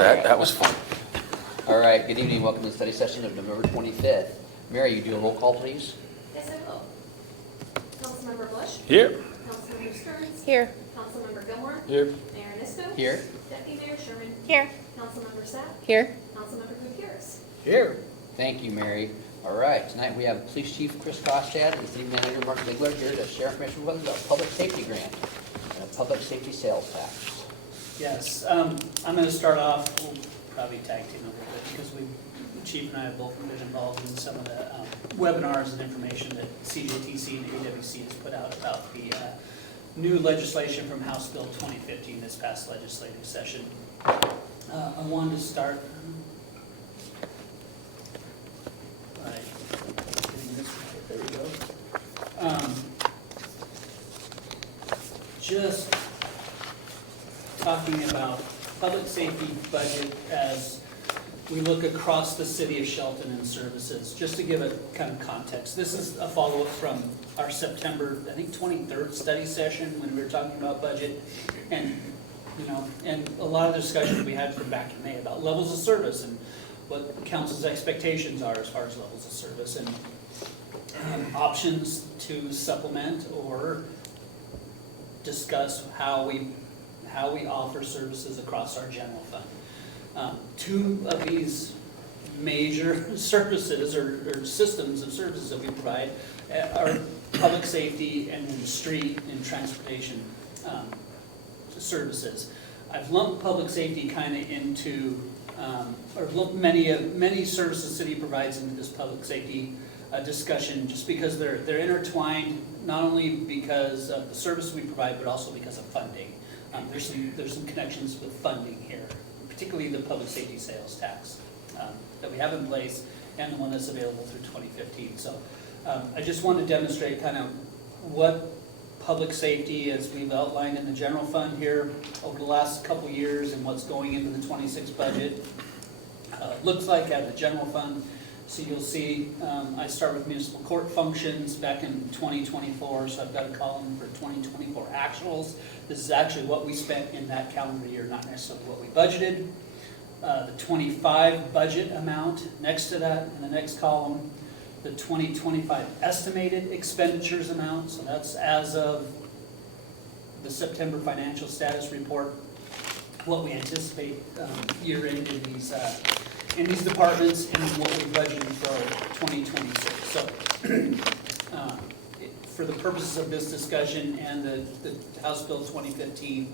that was fun. All right, good evening, welcome to the study session of November 25th. Mary, you do a roll call, please? Yes, I will. Councilmember Bush? Here. Councilmember Stearns? Here. Councilmember Gilmore? Here. Mayor Nisco? Here. Deputy Mayor Sherman? Here. Councilmember Sapp? Here. Councilmember Gutierrez? Here. Thank you, Mary. All right, tonight we have Police Chief Chris Kostad and City Manager Mark Ziegler here to share information with us about public safety grant and a public safety sales tax. Yes, I'm going to start off, we'll probably tag team a little bit, because the Chief and I have both been involved in some of the webinars and information that CJTC and AWC has put out about the new legislation from House Bill 2015 this past legislative session. I wanted to start by getting this right. There we go. Just talking about public safety budget as we look across the city of Shelton and services. Just to give a kind of context, this is a follow-up from our September, I think 23rd study session when we were talking about budget. And, you know, and a lot of the discussions we had from back in May about levels of service and what council's expectations are as far as levels of service and options to supplement or discuss how we offer services across our general fund. Two of these major services or systems of services that we provide are public safety and then street and transportation services. I've lumped public safety kind of into, or lumped many services the city provides into this public safety discussion just because they're intertwined, not only because of the service we provide, but also because of funding. There's some connections with funding here, particularly the public safety sales tax that we have in place and the one that's available through 2015. So I just want to demonstrate kind of what public safety, as we've outlined in the general fund here over the last couple of years and what's going into the 26 budget, looks like at the general fund. So you'll see, I start with municipal court functions back in 2024, so I've got a column for 2024 actuals. This is actually what we spent in that calendar year, not necessarily what we budgeted. The 25 budget amount next to that in the next column, the 2025 estimated expenditures amount, so that's as of the September financial status report, what we anticipate year end in these departments and what we budgeted for 2026. So for the purposes of this discussion and the House Bill 2015,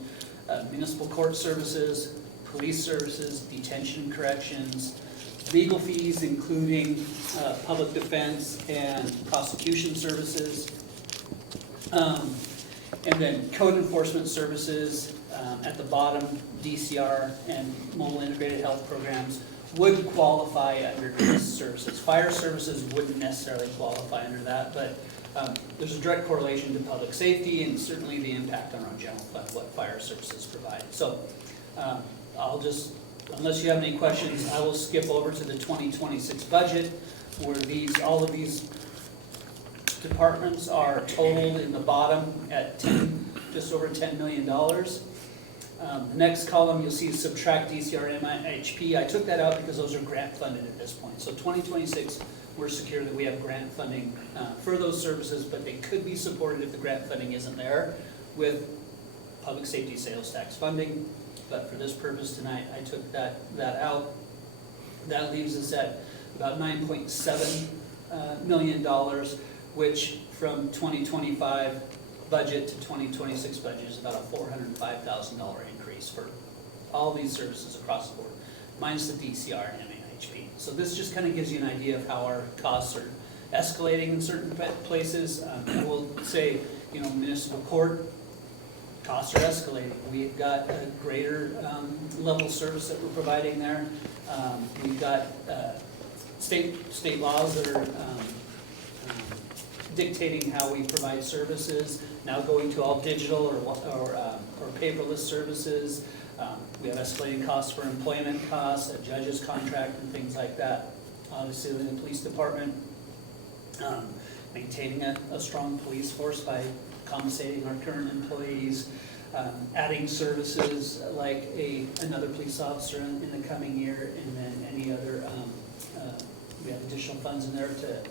municipal court services, police services, detention corrections, legal fees including public defense and prosecution services, and then code enforcement services at the bottom, DCR and mobile integrated health programs would qualify under these services. Fire services wouldn't necessarily qualify under that, but there's a direct correlation to public safety and certainly the impact on our general fund, what fire services provide. So I'll just, unless you have any questions, I will skip over to the 2026 budget where all of these departments are totaled in the bottom at just over $10 million. The next column you'll see subtract DCR MIHP. I took that out because those are grant funded at this point. So 2026, we're secure that we have grant funding for those services, but they could be supported if the grant funding isn't there with public safety sales tax funding. But for this purpose tonight, I took that out. That leaves us at about $9.7 million, which from 2025 budget to 2026 budget is about a $405,000 increase for all these services across the board, minus the DCR and MAHP. So this just kind of gives you an idea of how our costs are escalating in certain places. I will say, you know, municipal court costs are escalating. We've got a greater level of service that we're providing there. We've got state laws that are dictating how we provide services, now going to all digital or paperless services. We have escalating costs for employment costs, a judge's contract and things like that. Obviously in the police department, maintaining a strong police force by compensating our current employees. adding services like another police officer in the coming year, and then any other, we have additional funds in there to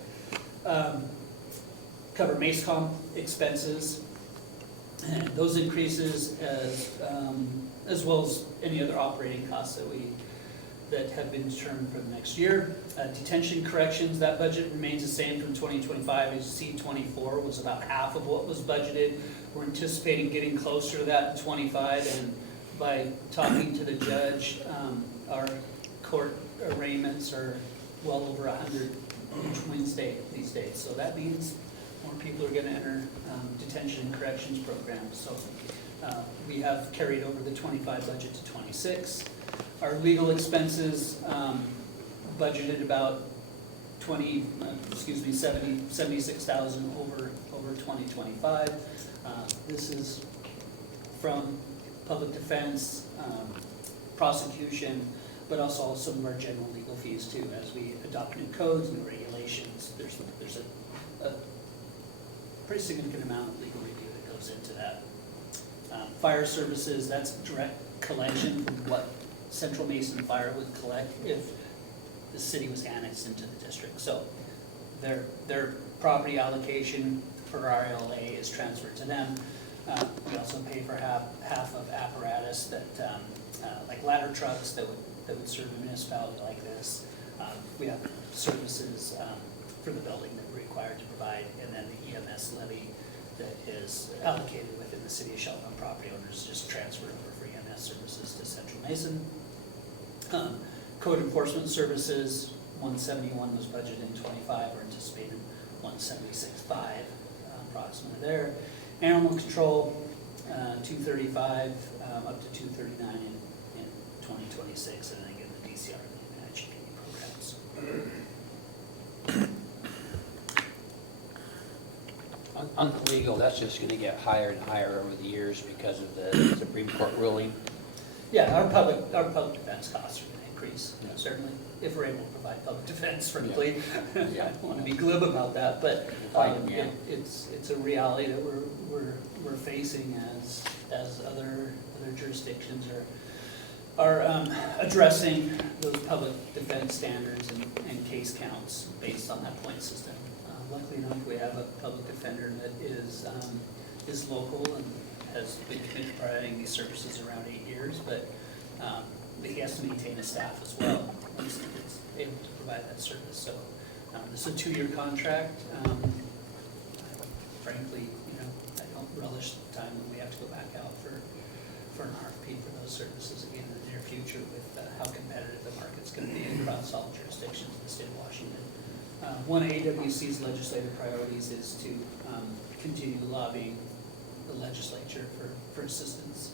cover MACECOM expenses. And those increases as well as any other operating costs that have been determined for the next year. Detention corrections, that budget remains the same from 2025. As you see, 24 was about half of what was budgeted. We're anticipating getting closer to that in 25, and by talking to the judge, our court arraignments are well over 100 each Wednesday these days. So that means more people are gonna enter detention and corrections programs. So we have carried over the 25 budget to 26. Our legal expenses budgeted about 76,000 over 2025. This is from public defense, prosecution, but also some of our general legal fees too. As we adopt new codes, new regulations, there's a pretty significant amount of legal review that goes into that. Fire services, that's direct collection from what Central Mason Fire would collect if the city was annexed into the district. So their property allocation for RLA is transferred to them. We also pay for half of apparatus that, like ladder trucks that would serve a municipality like this. We have services for the building that we're required to provide, and then the EMS levy that is allocated within the city of Shelton property owners just transferred over for EMS services to Central Mason. Code enforcement services, 171 was budgeted in 25, we're anticipating 176.5 approximately there. Animal control, 235 up to 239 in 2026, and then again the DCR and HPD programs. On the legal, that's just gonna get higher and higher over the years because of the Supreme Court ruling. Yeah, our public defense costs are gonna increase, certainly, if we're able to provide public defense, frankly. Yeah. I don't wanna be glib about that, but Yeah. it's a reality that we're facing as other jurisdictions are addressing those public defense standards and case counts based on that point system. Luckily enough, we have a public defender that is local and has been committed to providing these services around 8 years, but he has to maintain a staff as well, once he's able to provide that service. So this is a 2-year contract. Frankly, I don't relish the time when we have to go back out for an RFP for those services again in the near future with how competitive the market's going to be across all jurisdictions in the state of Washington. One of AWC's legislative priorities is to continue lobbying the legislature for assistance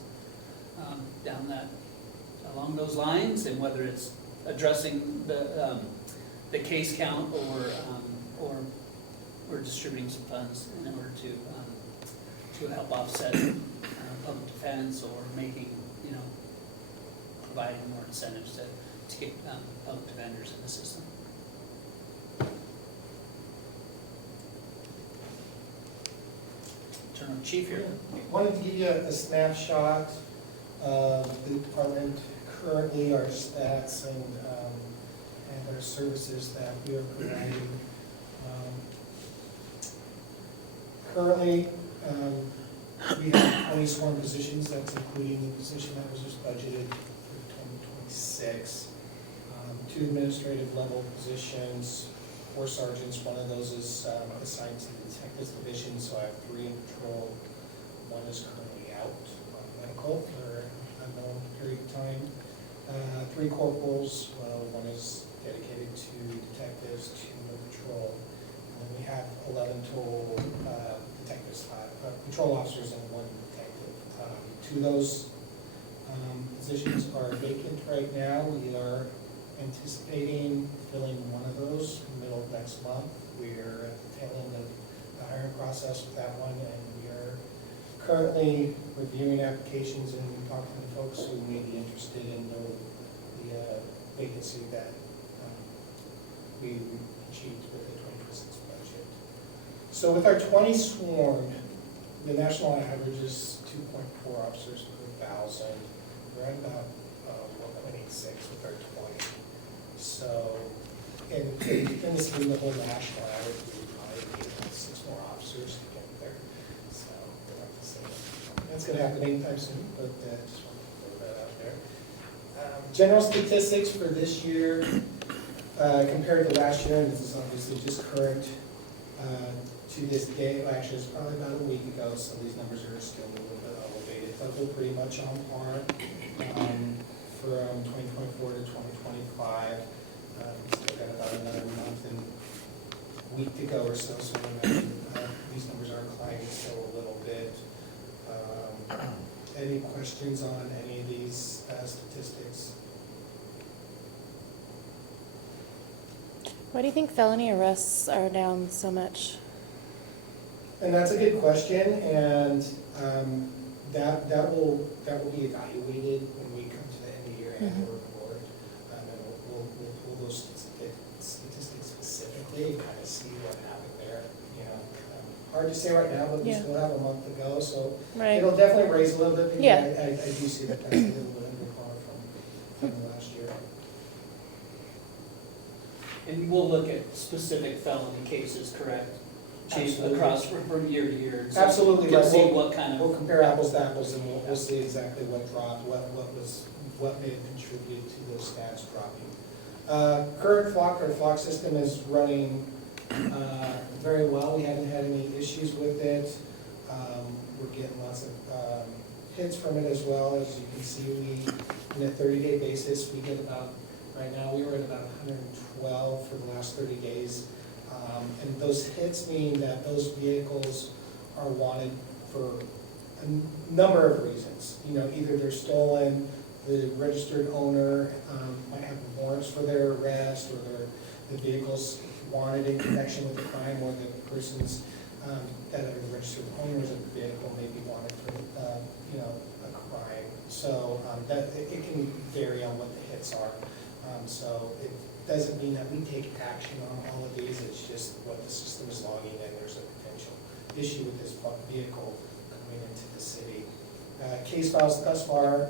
along those lines, and whether it's addressing the case count or distributing some funds in order to help offset public defense, or providing more incentives to get public defenders in the system. Turn on Chief here. Wanted to give you a snapshot of the department currently, our stats and our services that we are providing. Currently, we have 20 sworn positions. That's including the position that was just budgeted for 2026. 2 administrative level positions, 4 sergeants. One of those is assigned to the detectives division, so I have 3 in patrol. 1 is currently out on medical for an unknown period of time. 3 corporals. 1 is dedicated to detectives, 2 in patrol. And then we have 11 total detectives, patrol officers and 1 detective. 2 of those positions are vacant right now. We are anticipating filling 1 of those in the middle of next month. We're at the tail end of the hiring process with that one, and we are currently reviewing applications and talking to folks who may be interested in the vacancy that we achieved with the 2026 budget. So with our 20 sworn, The national average is 2.4 officers per 1,000. We're at about 1.86 with our 20. So, in the scheme, the whole national average, we would probably need about 6 more officers to get there. So, we'll have to see. That's going to happen anytime soon, but just want to throw that out there. General statistics for this year compared to last year, and this is obviously just current to this day. Well, actually, it's probably about a week ago, so these numbers are still a little bit elevated, but we're pretty much on par from 2024 to 2025. Still got about another month and week to go or so, so these numbers are climbing still a little bit. Any questions on any of these statistics? Why do you think felony arrests are down so much? And that's a good question, and that will be evaluated when we come to the end of year annual report. And we'll pull those statistics specifically and kind of see what happened there. You know, hard to say right now, but we Yeah. still have a month to go, so Right. it'll definitely raise a little bit. Because Yeah. I do see that that's a little bit under par from the last year. And we'll look at specific felony cases, correct? Change Absolutely. across from year to year. So Absolutely, To right. see what kind We'll of, compare apples to apples, and we'll see exactly what dropped, what may have contributed to those stats dropping. Current flock system is running very well. We haven't had any issues with it. We're getting lots of hits from it as well. As you can see, in a 30-day basis, we get about, right now, we were at about 112 for the last 30 days. And those hits mean that those vehicles are wanted for a number of reasons. You know, either they're stolen, the registered owner might have warrants for their arrest, or the vehicle's wanted in connection with the crime, or the person's that are the registered owners of the vehicle may be wanted for, you know, a crime. So that it can vary on what the hits are. So it doesn't mean that we take action on all of these, it's just what the system is logging, and there's a potential issue with this vehicle coming into the city. Case files thus far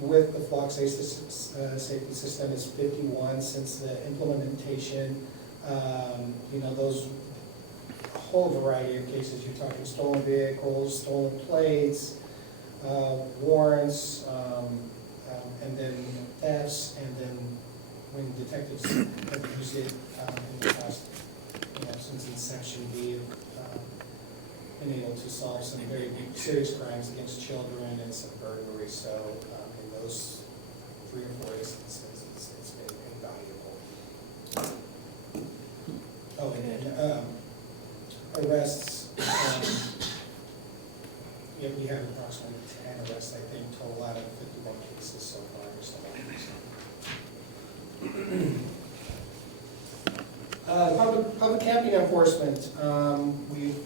with the flock safety system is 51 since the implementation. You know, those, a whole variety of cases, you're talking stolen vehicles, stolen plates, warrants, and then thefts, and then when detectives have used it in the past, you know, since inception, we have been able to solve some very serious crimes against children and some burglary. So in those 3 or 4 instances, it's been invaluable. Oh, and then arrests. Yeah, we have approximately 10 arrests, I think, total out of 51 cases so far. Public camping enforcement. We've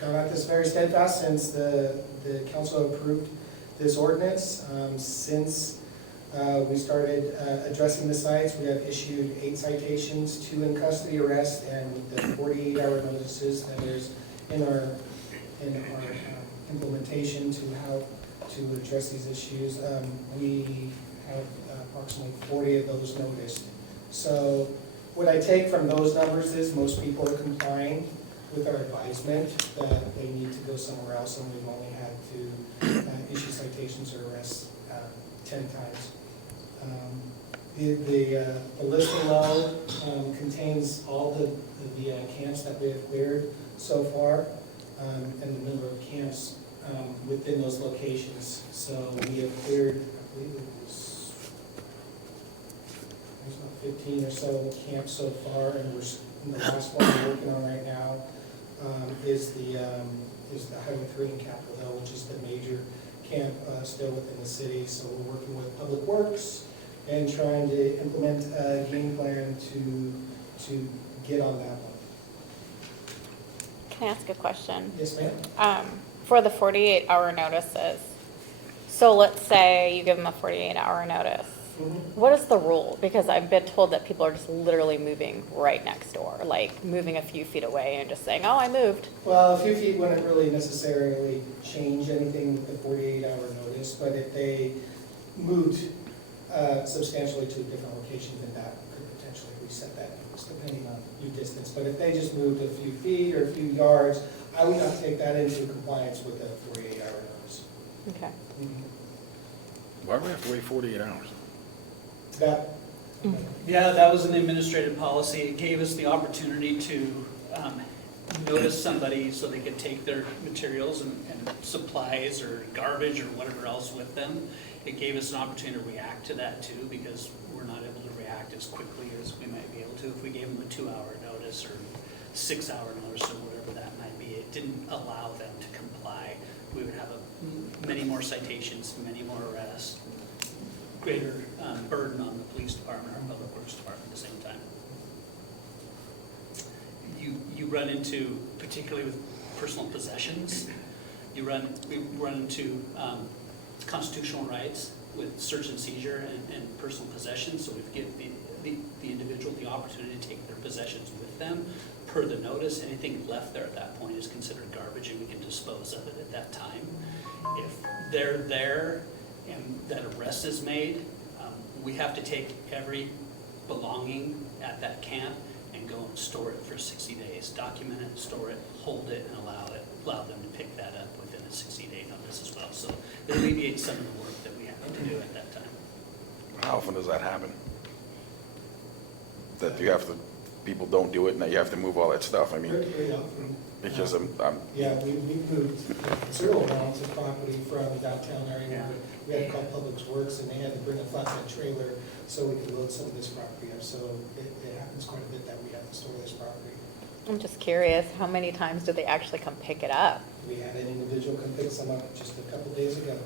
gone at this very steadfast since the council approved this ordinance. Since we started addressing the sites, we have issued 8 citations, 2 in custody arrest, and the 48-hour notices that is in our implementation to how to address these issues. We have approximately 40 of those noticed. So what I take from those numbers is most people are complying with our advisement that they need to go somewhere else, and we've only had to issue citations or arrests 10 times. The list below contains all the camps that we have cleared so far, and the number of camps within those locations. So we have cleared, I believe it was, there's about 15 or so camps so far, and the last one we're working on right now is the Highway 3 in Capitol Hill, which is the major camp still within the city. So we're working with Public Works and trying to implement a game plan to get on that one. Can I ask a question? Yes, ma'am. For the 48-hour notices, so let's say you give them a 48-hour notice, What is the rule? Because I've been told that people are just literally moving right next door, like moving a few feet away and just saying, oh, I moved. Well, a few feet wouldn't really necessarily change anything with the 48-hour notice, but if they moved substantially to a different location, then that could potentially reset that notice, depending on your distance. But if they just moved a few feet or a few yards, I would not take that into compliance with the 48-hour notice. Okay. Why do we have to wait 48 hours? That, Yeah, that was an administrative policy. It gave us the opportunity to notice somebody so they could take their materials and supplies or garbage or whatever else with them. It gave us an opportunity to react to that too, because we're not able to react as quickly as we might be able to if we gave them a 2-hour notice or 6-hour notice or whatever that might be. It didn't allow them to comply. We would have many more citations, many more arrests, greater burden on the police department or public works department at the same time. You run into, particularly with personal possessions, we run into constitutional rights with search and seizure and personal possessions, so we give the individual the opportunity to take their possessions with them. Per the notice, anything left there at that point is considered garbage and we can dispose of it at that time. If they're there and that arrest is made, we have to take every belonging at that camp and go and store it for 60 days. Document it, store it, hold it, and allow them to pick that up within a 60-day notice as well. So it alleviates some of the work that we have to do at that time. How often does that happen? That you have to, people don't do it and that you have to move all that stuff? I mean, pretty often. because Yeah, we moved considerable amounts of property from the downtown area. We had to call Public Works, and they had to bring a flatbed trailer so we could load some of this property up. So it happens quite a bit that we have to store this property. I'm just curious, how many times do they actually come pick it up? We had an individual come pick some up just a couple days ago.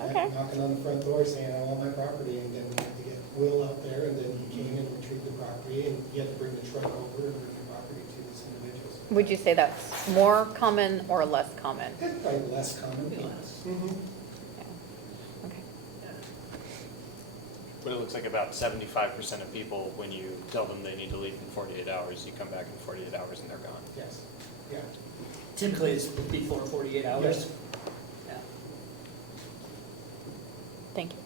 Okay. Knocking on the front door saying, I want my property, and then we had to get Will out there, and then he came and retrieved the property, and he had to bring the truck over and bring the property to this individual. Would you say that's more common or less common? It's probably less common. Less. Mhm. Yeah. Okay. But it looks like about 75% of people, when you tell them they need to leave in 48 hours, you come back in 48 hours and they're gone. Yes, yeah. Typically, it's before 48 hours. Yes. Yeah. Thank you.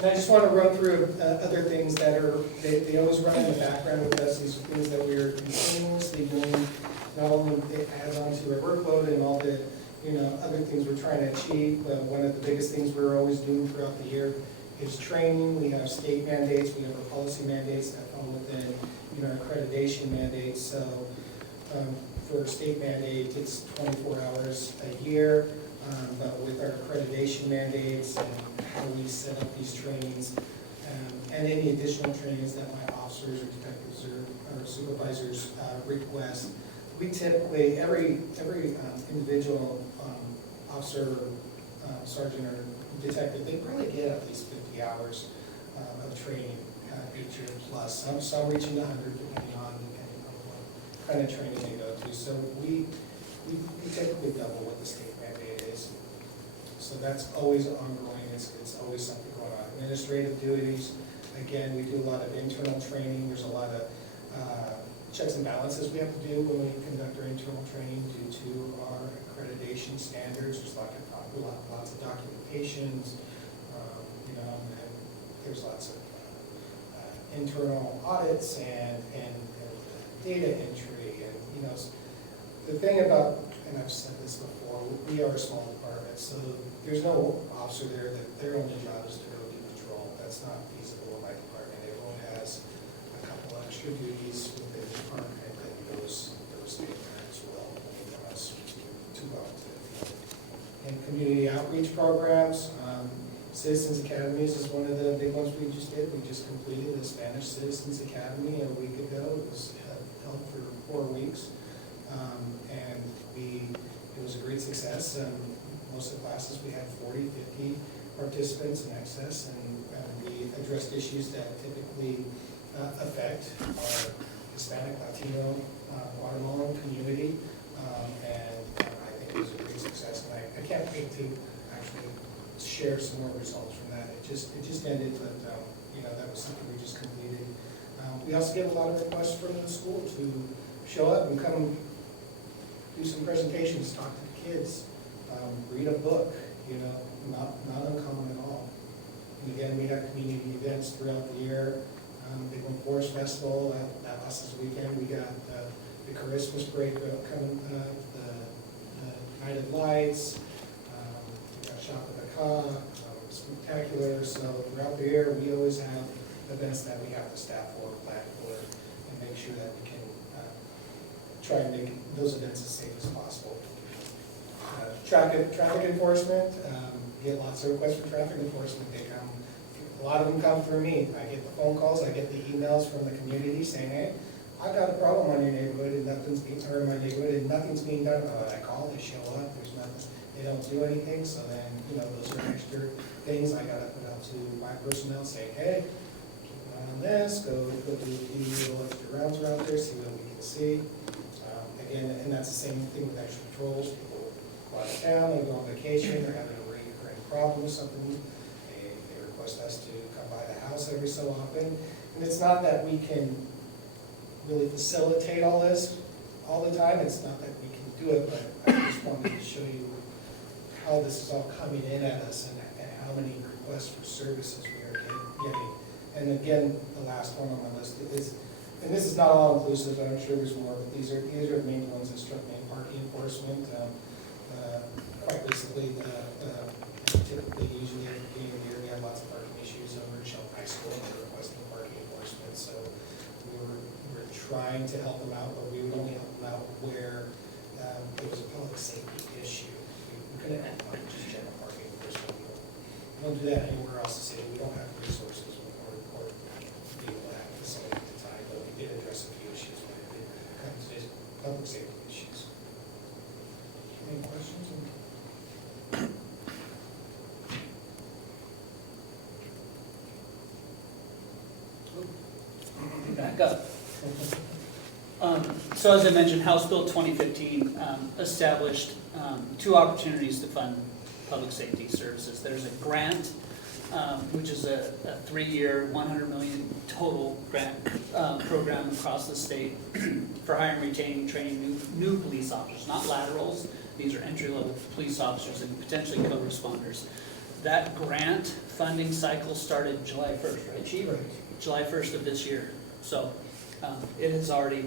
And I just want to run through other things that are, they always run in the background with us, these are things that we are continuously doing. Not only it adds on to our workload and all the, other things we're trying to achieve, but one of the biggest things we're always doing throughout the year is training. We have state mandates, we have our policy mandates that fall within, our accreditation mandates. So for a state mandate, it's 24 hours a year. But with our accreditation mandates and how we set up these trainings, and any additional trainings that my officers or detectives or supervisors request, we typically, every individual officer, sergeant, or detective, they probably get at least 50 hours of training each year plus. Some reaching 100 depending on what kind of training they go to. So we typically double what the state mandate is. So that's always ongoing, it's always something going on. Administrative duties, again, we do a lot of internal training, there's a lot of checks and balances we have to do when we conduct our internal training due to our accreditation standards. There's lots of documentations, and there's lots of internal audits and data entry, and the thing about, and I've said this before, we are a small department, so there's no officer there that their only job is to go do patrol. That's not feasible in my department. Everyone has a couple extra duties within the department, and those stay there as well for us to go out to the field. And community outreach programs, Citizens Academies is one of the big ones we just did. We just completed the Spanish Citizens Academy a week ago. It was held for 4 weeks. And it was a great success. Most of the classes, we had 40, 50 participants in excess, and we addressed issues that typically affect our Hispanic, Latino, Guatemalan community. And I think it was a great success. And I can't wait to actually share some more results from that. It just ended, but, that was something we just completed. We also get a lot of requests from the school to show up and come do some presentations, talk to the kids, read a book, not uncommon at all. And again, we have community events throughout the year. Big One Forest Festival, that lasts this weekend. We got the Christmas break coming, the Night of Lights, we got Shop at the Cock, Spectacular. So throughout the year, we always have events that we have to staff for, plan for, and make sure that we can try and make those events as safe as possible. Traffic enforcement, get lots of requests for traffic enforcement. They come, a lot of them come through me. I get the phone calls, I get the emails from the community saying, hey, I've got a problem on your neighborhood and nothing's being, or in my neighborhood and nothing's being done about it. I call, they show up, there's nothing, they don't do anything, so then, those are extra things I gotta put out to my personnel saying, hey, keep an eye on this, go do a few little extra rounds around there, see what we can see. Again, and that's the same thing with extra patrols. People go out of town, they go on vacation, they're having a recurring problem with something. They request us to come by the house every so often. And it's not that we can really facilitate all this all the time. It's not that we can do it, but I just wanted to show you how this is all coming in at us and how many requests for services we are getting. And again, the last one on my list is, and this is not all inclusive, I'm sure there's more, but these are the main ones that struck me: parking enforcement. Quite recently, typically, usually at the beginning of the year, we have lots of parking issues over at Shelf High School, and they're requesting parking enforcement. So we're trying to help them out, but we would only help them out where it was a public safety issue. We couldn't help them out with just general parking enforcement. We don't do that anywhere else in the city. We don't have resources or people that have facility at the time, but we did address a few issues when it comes to public safety issues. Any questions? Back up. So as I mentioned, House Bill 2015 established two opportunities to fund public safety services. There's a grant, which is a 3-year, $100 million total grant program across the state for hiring, retaining, training new police officers, not laterals. These are entry-level police officers and potentially co-responders. That grant funding cycle started July 1st, right, Chief? Right. July 1st of this year. So it has already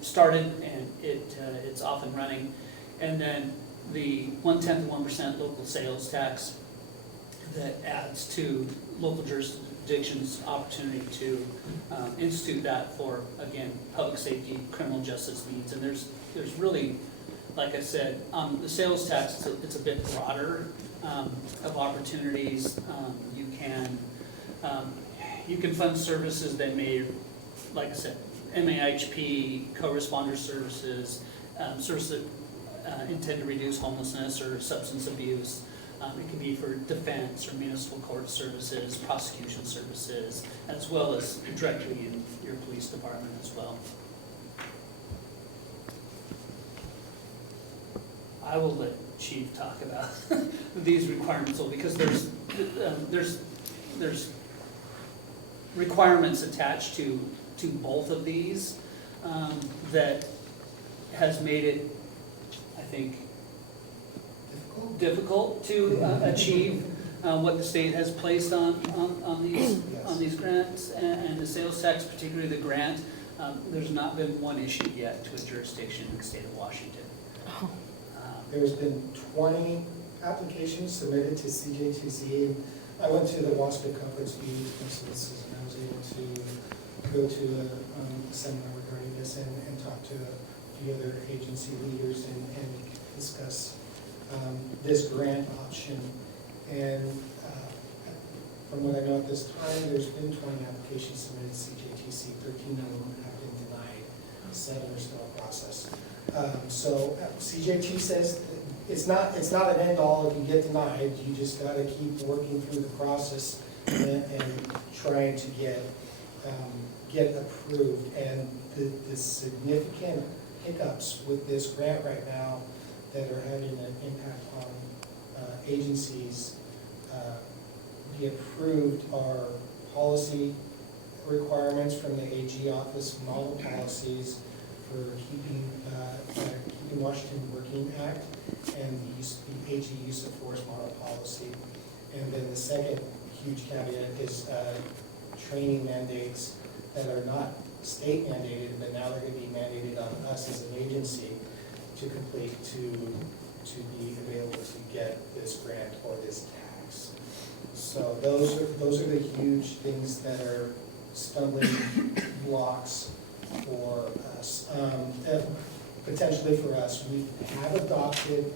started, and it's off and running. And then the 0.1% local sales tax that adds to local jurisdictions' opportunity to institute that for, again, public safety, criminal justice needs. And there's really, like I said, the sales tax, it's a bit broader of opportunities. You can fund services that may, like I said, MAHP, co-responder services, services that intend to reduce homelessness or substance abuse. It can be for defense or municipal court services, prosecution services, as well as directly in your police department as well. I will let Chief talk about these requirements, because there's requirements attached to both of these that has made it, I think, difficult to achieve what the state has placed on these grants and the sales tax, particularly the grant. There's not been one issued yet to a jurisdiction in the state of Washington. There's been 20 applications submitted to CJTC. I went to the WASPA conference a few instances, and I was able to go to a seminar regarding this and talk to a few other agency leaders and discuss this grant option. And from what I know at this time, there's been 20 applications submitted to CJTC. 13 of them have been denied. 7 are still in process. So CJT says it's not an end all if you get denied. You just got to keep working through the process and trying to get approved. And the significant hiccups with this grant right now that are having an impact on agencies be approved are policy requirements from the AG office, model policies for keeping Washington Working Act, and the AG use of force model policy. And then the second huge caveat is training mandates that are not state mandated, but now they're going to be mandated on us as an agency to complete to be available to get this grant or this tax. So those are the huge things that are stumbling blocks for us. Potentially for us, we have adopted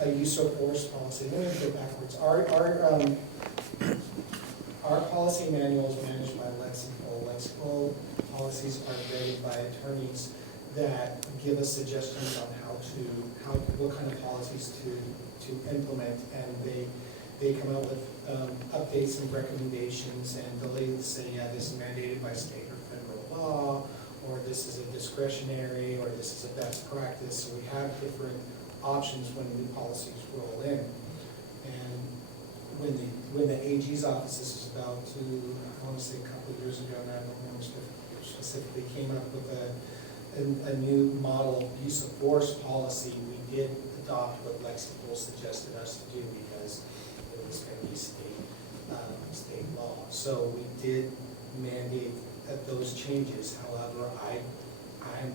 a use of force policy. Let me go backwards. Our policy manual is managed by Lexipol. Lexipol policies are vetted by attorneys that give us suggestions on what kind of policies to implement, and they come out with updates and recommendations, and they'll either say, yeah, this is mandated by state or federal law, or this is a discretionary, or this is a best practice. So we have different options when new policies roll in. And when the AG's office, this is about I want to say a couple of years ago, and I don't remember specifically, came up with a new model use of force policy, we did adopt what Lexipol suggested us to do because it was going to be state law. So we did mandate those changes. However, I'm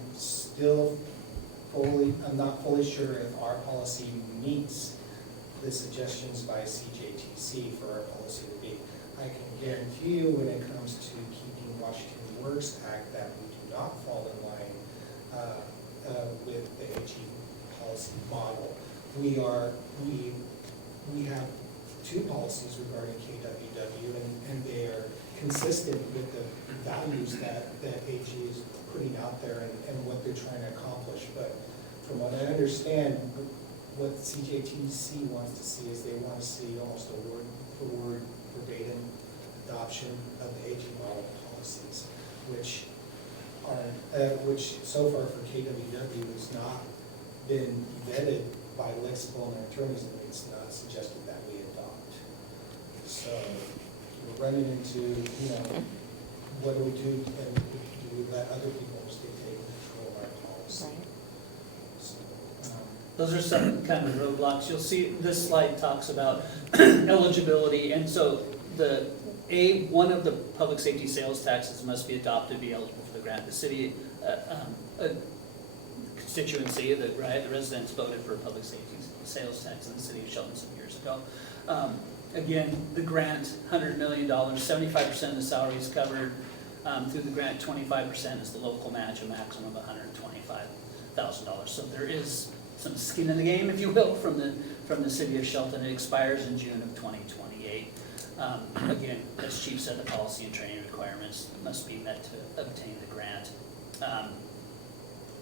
not fully sure if our policy meets the suggestions by CJTC for our policy to be. I can guarantee you when it comes to keeping Washington Works Act that we do not fall in line with the AG policy model. We have two policies regarding KWW, and they are consistent with the values that AG is putting out there and what they're trying to accomplish. But from what I understand, what CJTC wants to see is they want to see almost a word-for-word verbatim adoption of the AG model policies, which so far for KWW has not been vetted by Lexipol and their attorneys, and it's not suggested that we adopt. So we're running into, what do we do, and do we let other people dictate control of our policy? Right. So, Those are some kind of roadblocks. You'll see this slide talks about eligibility, and so one of the public safety sales taxes must be adopted to be eligible for the grant. The city, a constituency, the residents voted for a public safety sales tax in the city of Shelton some years ago. Again, the grant, $100 million, 75% of the salary is covered through the grant, 25% is the local match, a maximum of $125,000. So there is some skin in the game, if you will, from the city of Shelton. It expires in June of 2028. Again, as Chief said, the policy and training requirements must be met to obtain the grant.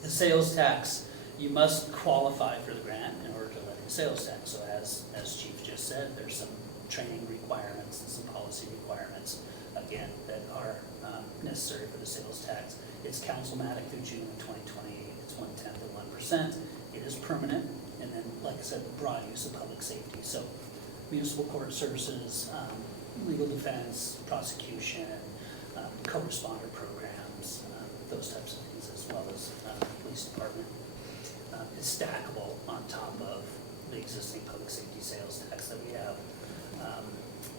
The sales tax, you must qualify for the grant in order to levy the sales tax. So as Chief just said, there's some training requirements and some policy requirements, again, that are necessary for the sales tax. It's councilmatic through June of 2028. It's 1/10 of 1%. It is permanent. And then, like I said, the broad use of public safety. So municipal court services, legal defense, prosecution, co-responder programs, those types of things, as well as police department. It's stackable on top of the existing public safety sales tax that we have,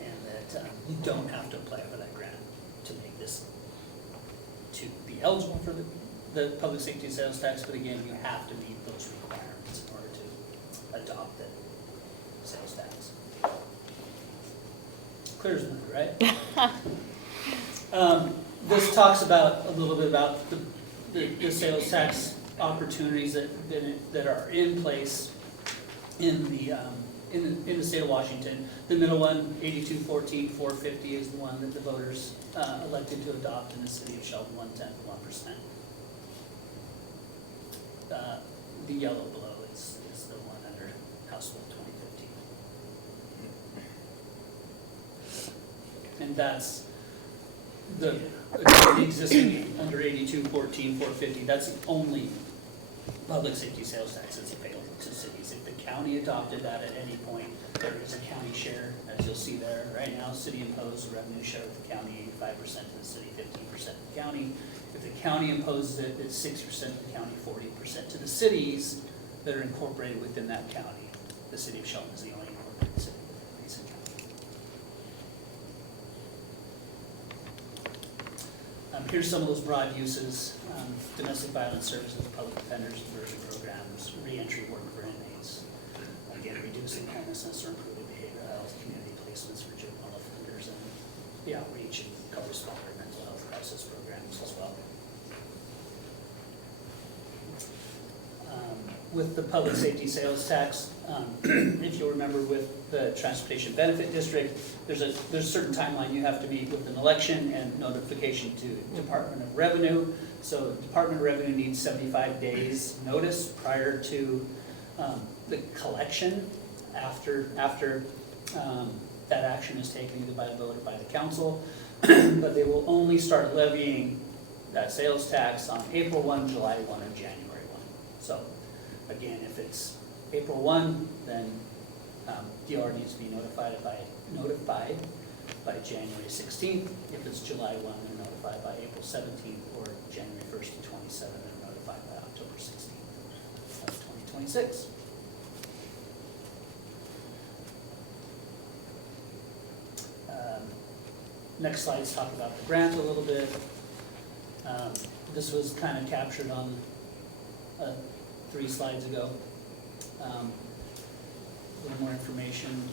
and that you don't have to apply for that grant to make this, to be eligible for the public safety sales tax, but again, you have to meet those requirements in order to adopt the sales tax. Clear as mud, right? This talks about a little bit about the sales tax opportunities that are in place in the state of Washington. The middle one, 8214-450, is the one that the voters elected to adopt in the city of Shelton, 1/10 of 1%. The yellow below is the one under House Bill 2015. And that's the existing under 8214-450, that's the only public safety sales tax that's available to cities. If the county adopted that at any point, there is a county share, as you'll see there, right now, city imposed revenue share with the county, 85% to the city, 15% to the county. If the county imposes it, it's 60% to the county, 40% to the cities that are incorporated within that county. The city of Shelton is the only incorporated city within Mason County. Here's some of those broad uses: domestic violence services, public defenders, diversion programs, reentry work for inmates, again, reducing homelessness or improving behavioral health, community placements for juvenile offenders, and the outreach and co-responder mental health crisis programs as well. With the public safety sales tax, if you'll remember with the Transportation Benefit District, there's a certain timeline you have to meet with an election and notification to Department of Revenue. So Department of Revenue needs 75 days notice prior to the collection after that action is taken either by the vote or by the council. But they will only start levying that sales tax on April 1, July 1, or January 1. So again, if it's April 1, then DR needs to be notified by January 16th. If it's July 1, they're notified by April 17th, or January 1st to 27th, they're notified by October 16th of 2026. Next slides talk about the grant a little bit. This was kind of captured on 3 slides ago. A little more information.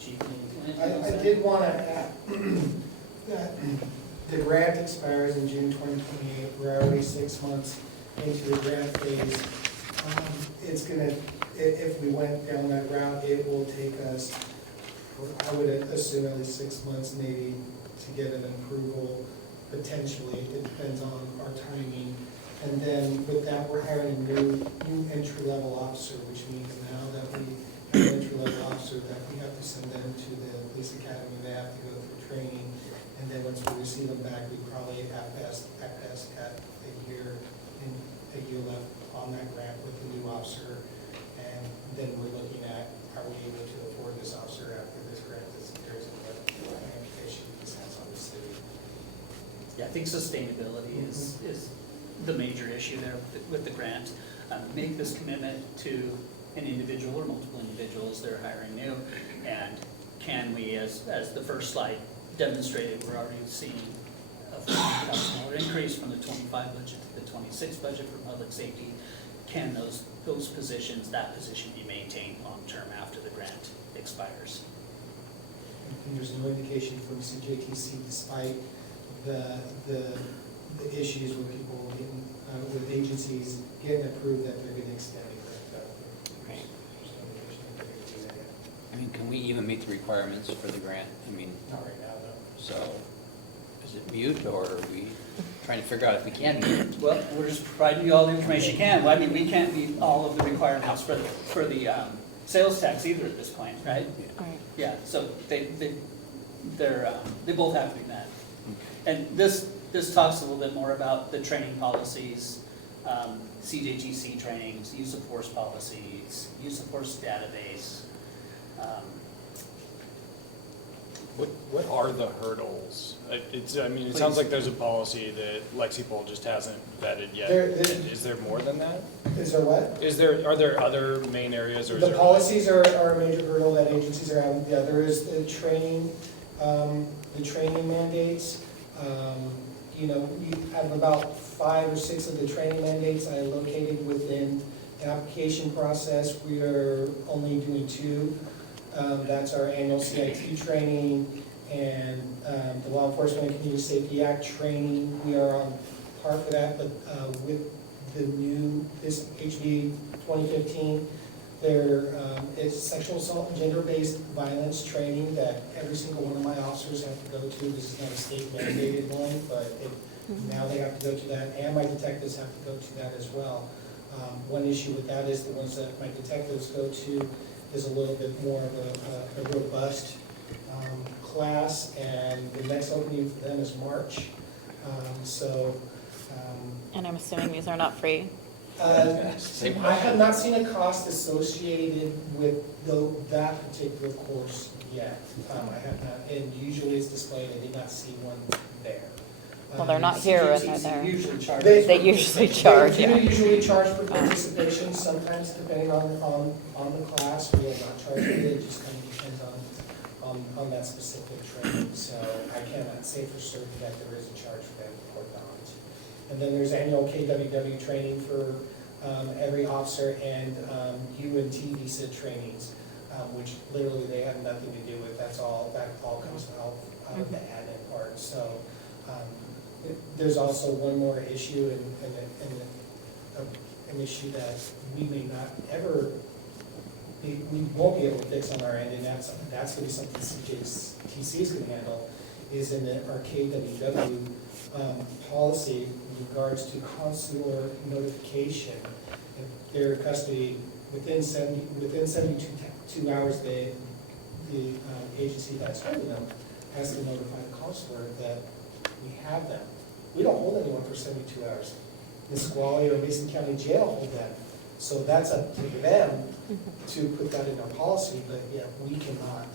Chief, anything else? I did want to add that the grant expires in June 2028. We're already 6 months into the grant phase. It's gonna, if we went down that route, it will take us, I would assume at least 6 months maybe to get an approval, potentially. It depends on our timing. And then with that, we're hiring a new entry-level officer, which means now that we have an entry-level officer, that we have to send them to the police academy. They have to go through training. And then once we receive them back, we probably at best got a year left on that grant with the new officer. And then we're looking at, are we able to afford this officer after this grant is there's a amputation this has on the city. Yeah, I think sustainability is the major issue there with the grant. Make this commitment to an individual or multiple individuals they're hiring new, and can we, as the first slide demonstrated, we're already seeing a $40,000 increase from the 25 budget to the 26 budget for public safety. Can those positions, that position be maintained long-term after the grant expires? And there's no indication from CJTC, despite the issues with people getting, with agencies getting approved, that they're going to extend it. Right. There's no indication that they're going to do that yet. I mean, can we even meet the requirements for the grant? I mean, Not right now, though. so is it mute, or are we trying to figure out if we can meet it? Well, we're just providing you all the information you can. Well, I mean, we can't meet all of the requirements for the sales tax either at this point, right? Right. Yeah, so they both have to be met. And this talks a little bit more about the training policies, CJTC trainings, use of force policies, use of force database. What are the hurdles? I mean, it sounds Please. like there's a policy that Lexipol just hasn't vetted yet. There- Is there more than that? Is there what? Are there other main areas, or is The there? policies are a major hurdle that agencies are having. The other is the training mandates. You know, you have about 5 or 6 of the training mandates I located within the application process. We are only doing 2. That's our annual CIT training and the Law Enforcement and Community Safety Act training. We are on par for that, but with this HB 2015, it's sexual assault and gender-based violence training that every single one of my officers have to go to. This is not a state mandated one, but now they have to go to that, and my detectives have to go to that as well. One issue with that is the ones that my detectives go to is a little bit more of a robust class, and the next opening for them is March. And I'm assuming these are not free? Same I have not seen a cost associated with that particular course yet. I have not, and usually it's displayed, I did not see one there. Well, they're not here and they're CJTC there. usually charges. They usually charge, They yeah. do usually charge for participation, sometimes depending on the class, we will not charge for it, it just kind of depends on that specific training. So I cannot say for certain that there is a charge for that or not. And then there's annual KWW training for every officer and UNT visa trainings, which literally they have nothing to do with, that all comes out of the admin part. So there's also one more issue and an issue that we may not ever, we won't be able to fix on our end, and that's gonna be something CJTC is gonna handle, is in our KWW policy in regards to consular notification. If they're in custody within 72 hours, the agency that's holding them has to notify the consular that we have them. We don't hold anyone for 72 hours. Nisqually or Mason County Jail hold them. So that's up to them to put that in our policy, but yeah, we cannot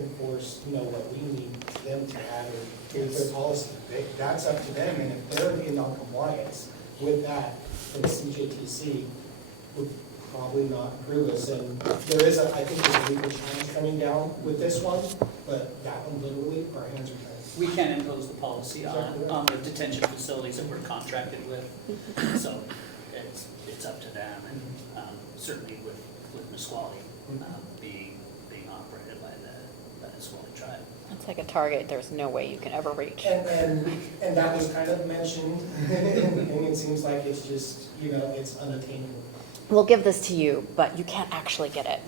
enforce, what we need them to have in their policy. That's up to them, and if they're in non-compliance with that, then CJTC would probably not approve us. And there is I think there's a legal challenge coming down with this one, but that one literally, our hands are tied. We can impose the policy Exactly right. on the detention facilities that we're contracted with, so it's up to them, and certainly with Nisqually being operated by the Nisqually tribe. It's like a target there's no way you can ever reach. And that was kind of mentioned, and it seems like it's just, it's unattainable. We'll give this to you, but you can't actually get it.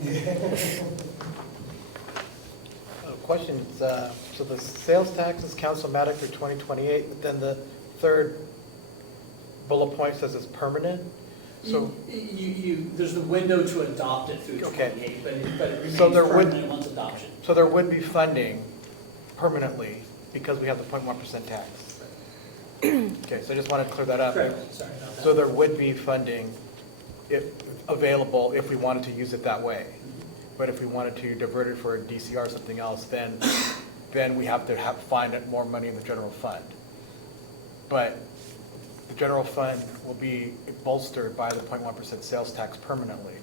Questions, so the sales tax is council-matic through 2028, but then the third bullet point says it's permanent, so, There's the window to adopt it through Okay. 28, but it remains So there would- permanent once adoption. so there would be funding permanently because we have the 0.1% tax. Okay, so I just wanted to clear that up. Correct, sorry about that. So there would be funding available if we wanted to use it that way. But if we wanted to divert it for a DCR or something else, then we have to find more money in the general fund. But the general fund will be bolstered by the 0.1% sales tax permanently.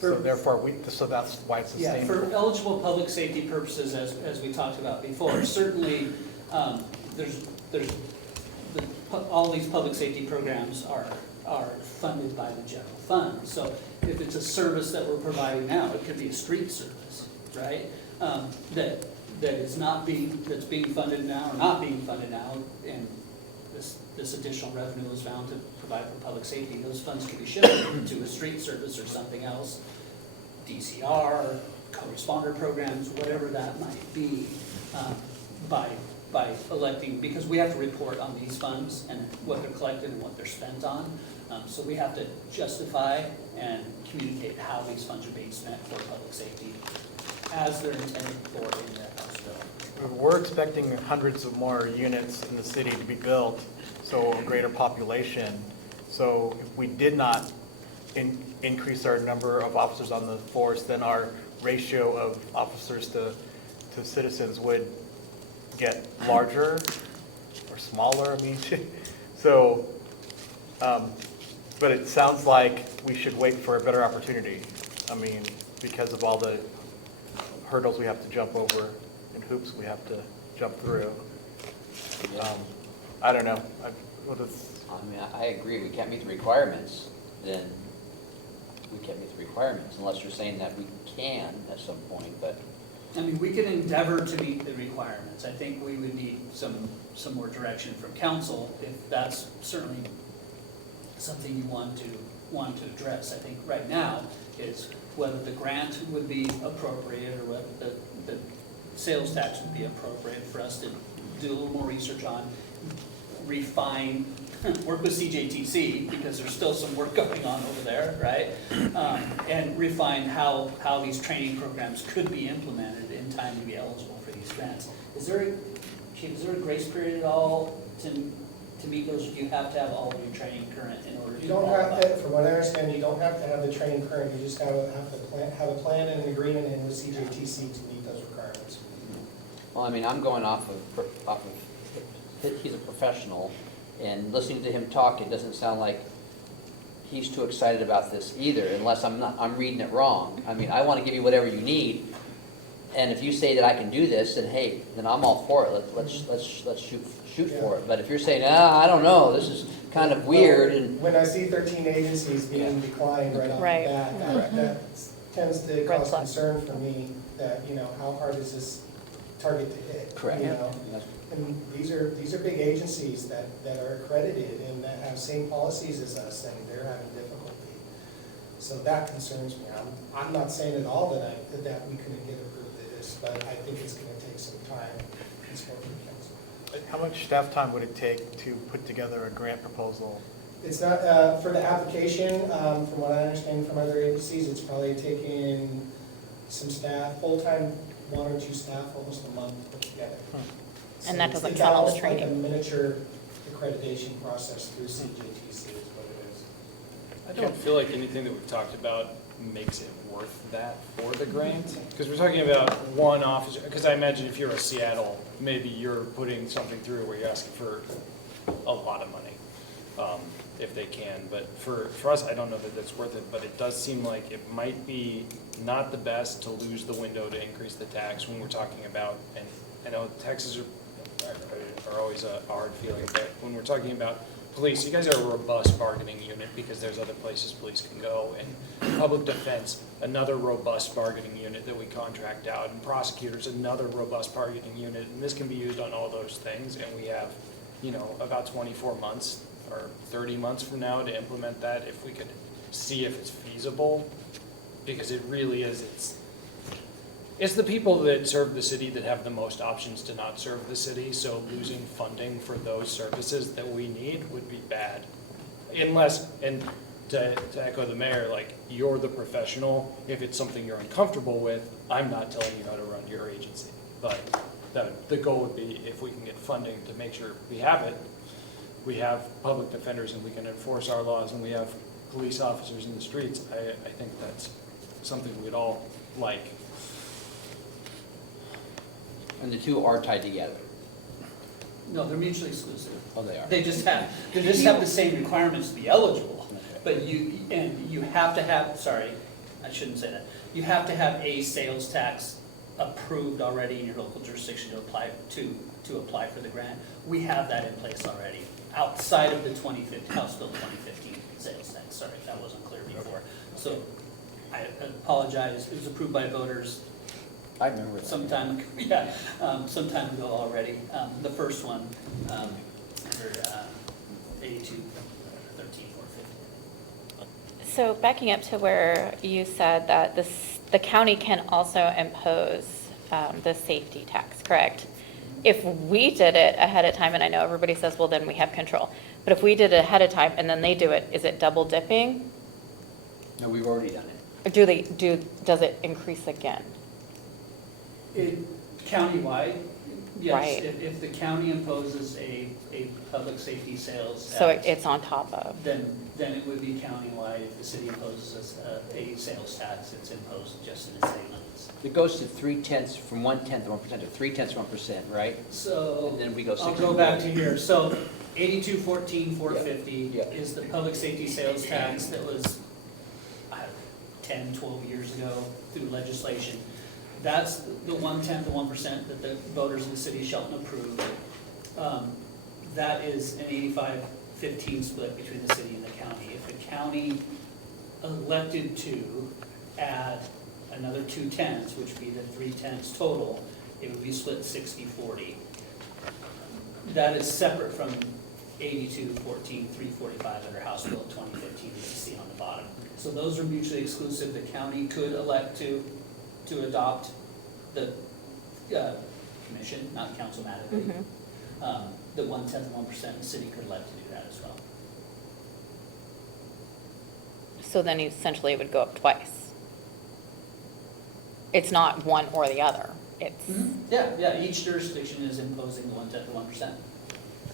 So therefore, so that's why it's Yeah, sustainable. for eligible public safety purposes, as we talked about before, certainly, all these public safety programs are funded by the general fund. So if it's a service that we're providing now, it could be a street service, right? That's being funded now or not being funded now, and this additional revenue is bound to provide for public safety. Those funds could be shifted to a street service or something else, DCR, co-responder programs, whatever that might be, by electing, because we have to report on these funds and what they're collected and what they're spent on. So we have to justify and communicate how these funds are being spent for public safety as they're intended for in the House bill. We're expecting hundreds of more units in the city to be built, so a greater population. So if we did not increase our number of officers on the force, then our ratio of officers to citizens would get larger or smaller, so, but it sounds like we should wait for a better opportunity. Because of all the hurdles we have to jump over and hoops we have to jump through. I don't know. I agree, we can't meet the requirements, then we can't meet the requirements, unless you're saying that we can at some point, but. We can endeavor to meet the requirements. I think we would need some more direction from council if that's certainly something you want to address. I think right now is whether the grant would be appropriate or whether the sales tax would be appropriate for us to do a little more research on, refine, work with CJTC, because there's still some work going on over there, right? And refine how these training programs could be implemented in time to be eligible for these grants. Is there a grace period at all to to meet those, you have to have all of your training current in order to You don't have, qualify. from what I understand, you don't have to have the training current, you just have to have a plan and an agreement in with CJTC to meet those requirements. Well, I mean, I'm going off of, he's a professional, and listening to him talk, it doesn't sound like he's too excited about this either, unless I'm reading it wrong. I mean, I want to give you whatever you need, and if you say that I can do this, then hey, then I'm all for it. Let's shoot for it. But if you're saying, I don't know, this is kind of weird, and When I see 13 agencies being declined right off the Right. bat, Mhm. that tends to Red cause flag. concern for me, that, you know, how hard is this target to hit? correct. You know? And these are big agencies that are accredited and that have same policies as us, and they're having difficulty. So that concerns me. I'm not saying at all that we couldn't get approved of this, but I think it's gonna take some time. It's working council. How much staff time would it take to put together a grant proposal? It's not, for the application, from what I understand from other agencies, it's probably taken some staff, full-time, 1 or 2 staff, almost a month to put together. So And that it's- doesn't it's count all the almost like training. a miniature accreditation process through CJTC is what it is. I don't feel like anything that we've talked about makes it worth that for the grant. Because we're talking about one officer, because I imagine if you're a Seattle, maybe you're putting something through where you're asking for a lot of money, if they can. But for us, I don't know that that's worth it, but it does seem like it might be not the best to lose the window to increase the tax when we're talking about, and I know taxes are always a hard feeling, but when we're talking about police, you guys are a robust bargaining unit because there's other places police can go, and public defense, another robust bargaining unit that we contract out, and prosecutors, another robust bargaining unit, and this can be used on all those things, and we have, about 24 months or 30 months from now to implement that if we could see if it's feasible, because it really is, it's the people that serve the city that have the most options to not serve the city, so losing funding for those services that we need would be bad. Unless, and to echo the mayor, like, you're the professional, if it's something you're uncomfortable with, I'm not telling you how to run your agency. But the goal would be, if we can get funding to make sure we have it, we have public defenders and we can enforce our laws, and we have police officers in the streets, I think that's something we'd all like. And the two are tied together. No, they're mutually exclusive. Oh, they are. They just have the same requirements to be eligible. But you have to have, sorry, I shouldn't say that. You have to have a sales tax approved already in your local jurisdiction to apply for the grant. We have that in place already, outside of the House Bill 2015 sales tax. Sorry, that wasn't clear before. So I apologize. It was approved by voters I remember that. sometime ago already. The first one, under 82, 13, 450. So backing up to where you said that the county can also impose the safety tax, correct? If we did it ahead of time, and I know everybody says, well, then we have control, but if we did it ahead of time and then they do it, is it double dipping? No, we've already done it. Or does it increase again? Countywide, yes, Right. if the county imposes a public safety sales So tax, it's on top of? then it would be countywide. If the city imposes a sales tax, it's imposed just in the same limits. It goes to 3/10, from 1/10 of 1% to 3/10 of 1%, right? So, And then we go I'll 60. go back to here. So 8214, 450 Yeah. is the public safety sales tax that was 10, 12 years ago through legislation. That's the 1/10 of 1% that the voters in the city of Shelton approved. That is an 85-15 split between the city and the county. If the county elected to add another 2/10, which would be the 3/10 total, it would be split 60-40. That is separate from 82-14, 345 under House Bill 2015 that you see on the bottom. So those are mutually exclusive. The county could elect to adopt the commission, not councilmatically. Mhm. The 1/10 of 1%, the city could elect to do that as well. So then essentially it would go up twice. It's not one or the other. It's, Yeah, each jurisdiction is imposing the 1/10 of 1%.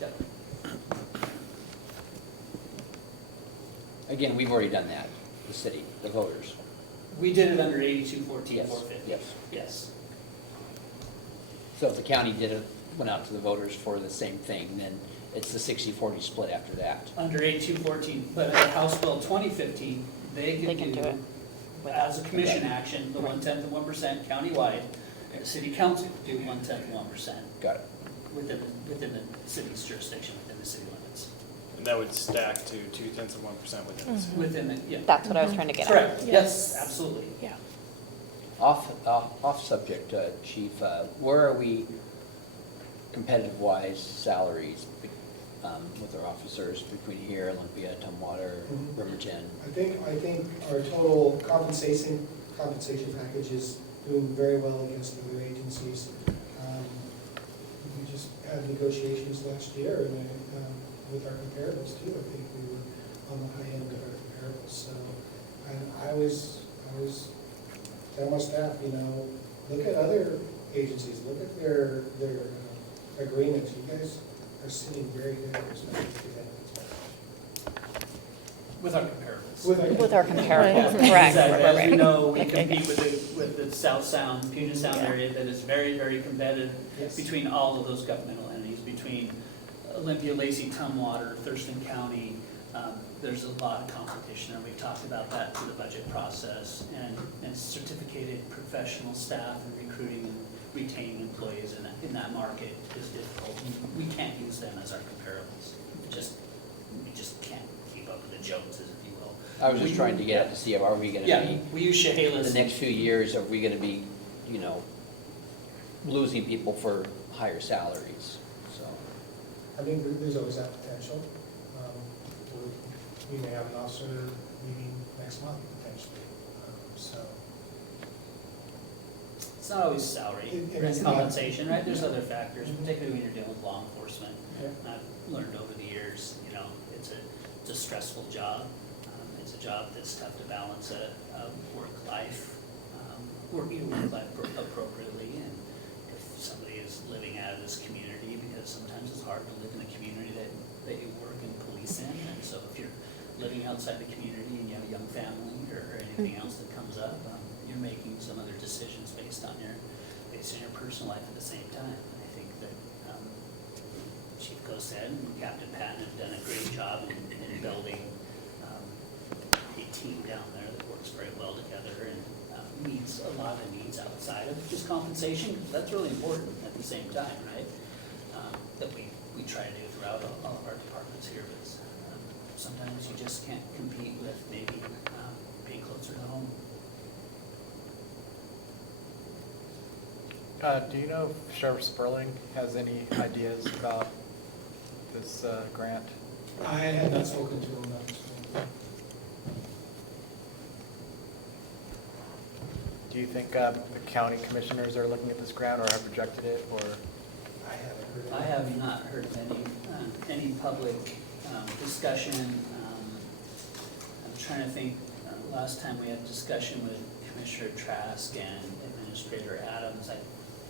Yep. Again, we've already done that, the city, the voters. We did it under 8214, Yes, 450. yes. Yes. So if the county did it, went out to the voters for the same thing, then it's the 60-40 split after that. Under 8214, but under House Bill 2015, they They can can do do, it. as a commission action, the 1/10 of 1% countywide. The city council could do 1/10 of 1% Got it. within the city's jurisdiction, within the city limits. And that would stack to 0.2% within the city. Within the, yeah. That's what I was trying to get at. Correct, yes, absolutely. Yeah. Off subject, Chief, where are we competitive-wise salaries with our officers between here, Olympia, Tumwater, Mhm. Bremerton? I think our total compensation package is doing very well against the other agencies. We just had negotiations last year, and with our comparables too, I think we were on the high end of our comparables, so. And I always tell my staff, look at other agencies, look at their agreements. You guys are sitting very good with respect to the benefits. With our comparables. With our comparables, Yeah, correct. exactly. right, As you right. know, we compete with the South Sound, Puget Sound Yeah. area that is very, very competitive Yes. between all of those governmental entities, between Olympia, Lacey, Tumwater, Thurston County. There's a lot of competition, and we've talked about that through the budget process, and certificated professional staff and recruiting and retaining employees in that market is difficult. We can't use them as our comparables. We just can't keep up with the Joneses, if you will. I was just trying to get at to see, are we gonna Yeah, be, we use Chehalis. the next few years, are we gonna be, losing people for higher salaries? So, I mean, there's always that potential. We may have an officer meeting next month, potentially, so. It's not always salary It and is not. compensation, right? There's other factors, particularly when you're dealing with law enforcement. Yeah. I've learned over the years, it's a stressful job. It's a job that's tough to balance a work-life, working work-life appropriately. And if somebody is living out of this community, because sometimes it's hard to live in the community that you work and police in. And so if you're living outside the community and you have a young family or anything else that comes up, you're making some other decisions based on your personal life at the same time. And I think that Chief Cosette and Captain Patton have done a great job in building a team down there that works very well together and meets a lot of needs outside of just compensation, because that's really important at the same time, right? That we try to do throughout all of our departments here, but sometimes you just can't compete with maybe being closer to home. Do you know if Sheriff Sperling has any ideas about this grant? I had not spoken to him about this one. Do you think the county commissioners are looking at this grant or have rejected it, or? I haven't heard of it. I have not heard of any public discussion. I'm trying to think, last time we had a discussion with Commissioner Trask and Administrator Adams, I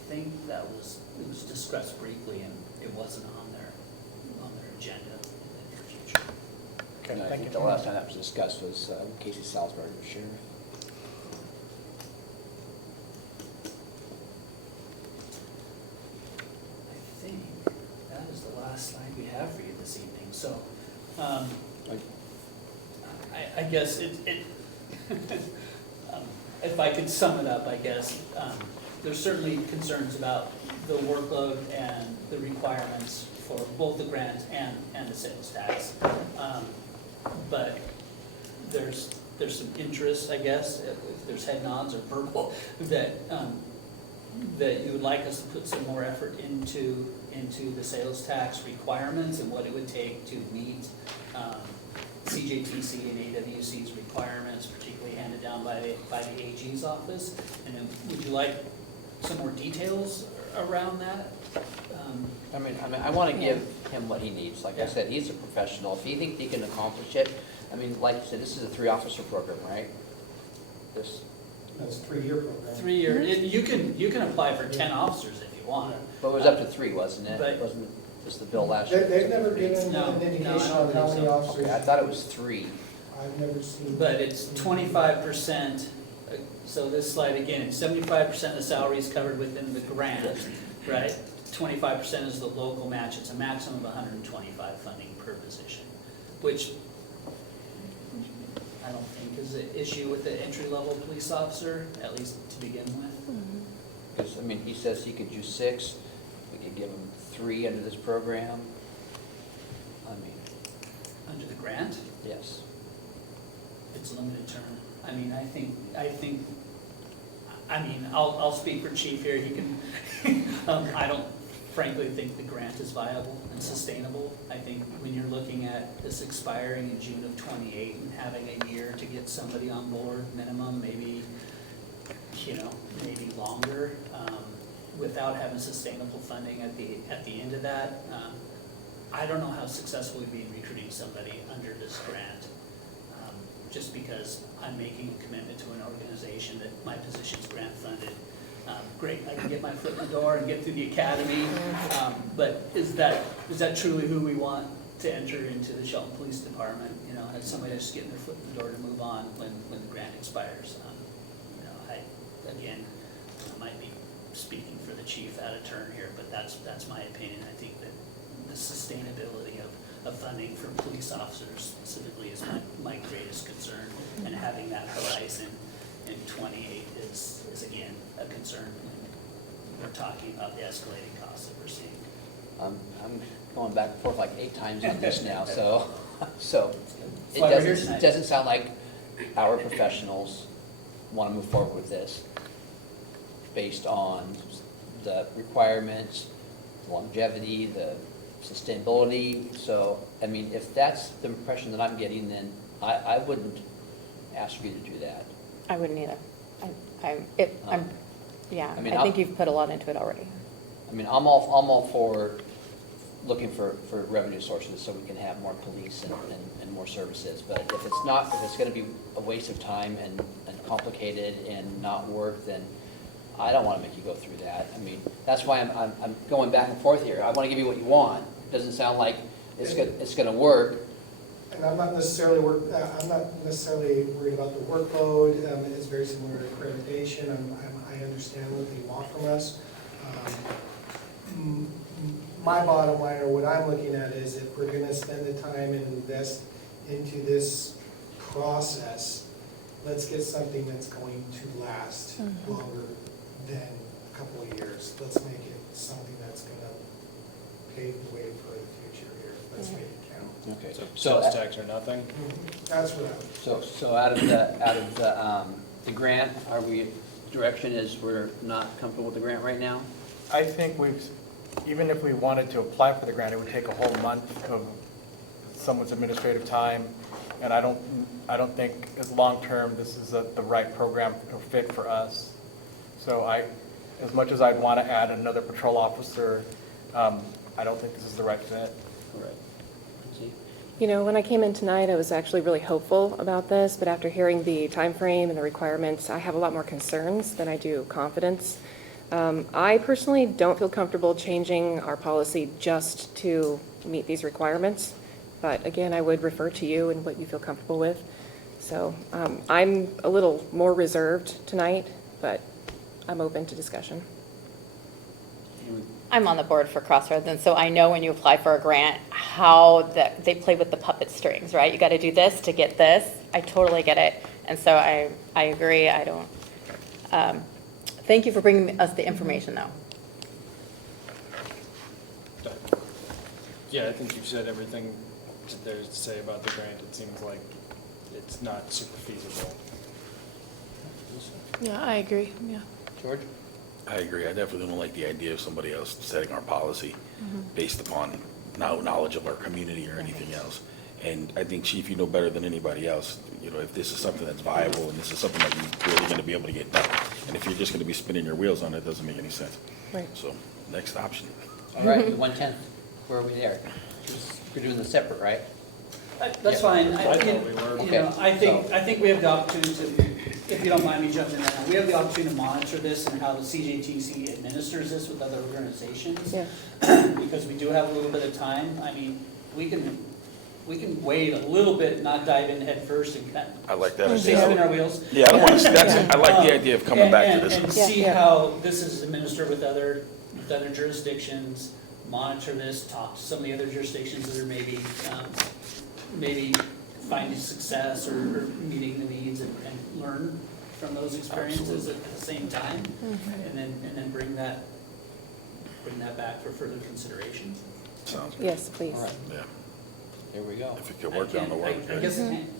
think it was discussed briefly and it wasn't on their agenda in the future. Okay, and I thank think you. the last time that was discussed was Casey Salisbury, the sheriff. I think that is the last slide we have for you this evening, so, I guess if I could sum it up, I guess, there's certainly concerns about the workload and the requirements for both the grant and the sales tax. But there's some interest, I guess, if there's head nods or verbal, that you would like us to put some more effort into the sales tax requirements and what it would take to meet CJTC and AWC's requirements, particularly handed down by the AG's office. And then would you like some more details around that? I want to give him what he needs. Like I Yeah. said, he's a professional. If he thinks he can accomplish it, like you said, this is a 3-officer program, right? This, That's a 3-year program. 3 year, you can apply for 10 officers if you want. but it was up to 3, wasn't it? But- Wasn't this the bill last They've year? never given No, an no, I indication don't on how think many so. officers. Okay, I thought it was 3. I've never seen. But it's 25%, so this slide again, it's 75% of the salary is covered within the grant, right? 25% is the local match, it's a maximum of 125 funding per position, which I don't think is an issue with the entry-level police officer, at least to begin with. Because, I mean, he says he could do 6, we could give him 3 under this program. I mean, Under the grant, yes. it's a limited term. I mean, I'll speak for Chief here, he can, I don't frankly think the grant is viable and sustainable. I think when you're looking at this expiring in June of '28 and having a year to get somebody on board minimum, maybe, maybe longer, without having sustainable funding at the end of that, I don't know how successful we'd be in recruiting somebody under this grant. Just because I'm making a commitment to an organization that my position's grant funded. Great, I can get my foot in the door and get through the academy, but is that truly who we want to enter into the Shelton Police Department? As somebody that's getting their foot in the door to move on when the grant expires. I might be speaking for the chief out of turn here, but that's my opinion. I think that the sustainability of funding for police officers specifically is my greatest concern, and having that horizon in '28 is again a concern. We're talking about the escalating costs that we're seeing. I'm going back and forth like 8 times on this now, so it why we're here doesn't, tonight. doesn't sound like our professionals want to move forward with this based on the requirements, the longevity, the sustainability. So, I mean, if that's the impression that I'm getting, then I wouldn't ask you to do that. I wouldn't either. I I mean, think you've put a lot into it already. I mean, I'm all for looking for revenue sources so we can have more police and more services. But if it's gonna be a waste of time and complicated and not work, then I don't wanna make you go through that. I mean, that's why I'm going back and forth here. I wanna give you what you want. It doesn't sound like it's gonna work. And I'm not necessarily worried about the workload. It's very similar to accreditation. I understand what they want from us. My bottom line, or what I'm looking at, is if we're gonna spend the time and invest into this process, let's get something that's going to last longer than a couple of years. Let's make it something that's gonna pave the way for the future here. Let's make it count. Okay. So sales tax or nothing? That's what I'm. So out of the grant, direction is we're not comfortable with the grant right now? I think even if we wanted to apply for the grant, it would take a whole month of someone's administrative time. And I don't think as long-term, this is the right program or fit for us. So as much as I'd want to add another patrol officer, I don't think this is the right fit. Correct. Lindsay? When I came in tonight, I was actually really hopeful about this, but after hearing the time frame and the requirements, I have a lot more concerns than I do confidence. I personally don't feel comfortable changing our policy just to meet these requirements, but again, I would refer to you and what you feel comfortable with. So I'm a little more reserved tonight, but I'm open to discussion. I'm on the board for Crossroads, and so I know when you apply for a grant, how they play with the puppet strings, right? You got to do this to get this. I totally get it. And so I agree. I don't, thank you for bringing us the information, though. Yeah, I think you've said everything there's to say about the grant. It seems like it's not super feasible. Yeah, I agree, yeah. George? I agree. I definitely don't like the idea of somebody else setting our policy based upon no knowledge of our community or anything else. And I think, Chief, you know better than anybody else, if this is something that's viable and this is something that you're really going to be able to get done. And if you're just going to be spinning your wheels on it, it doesn't make any sense. Right. So, next option. All right, the 1/10, where are we there? We're doing this separate, right? That's Yeah. fine. I thought we were. Okay, I think we have the opportunity to, if you don't mind me jumping in, we have the opportunity to monitor this and how the CJTC administers this with other organizations. Yeah. Because we do have a little bit of time. I mean, we can we can wait a little bit, not dive in head first and kind I like that of stay idea. spin our wheels. Yeah, I don't want to, I like the idea of coming back to And- this. And Yeah, see yeah. how this is administered with other jurisdictions, monitor this, talk to some of the other jurisdictions that are maybe finding success or meeting the needs and learn from those experiences at the same time. And then bring that back for further consideration. Sounds good. Yes, please. All right, Yeah, here we go. if it could work down the I work. guess I can't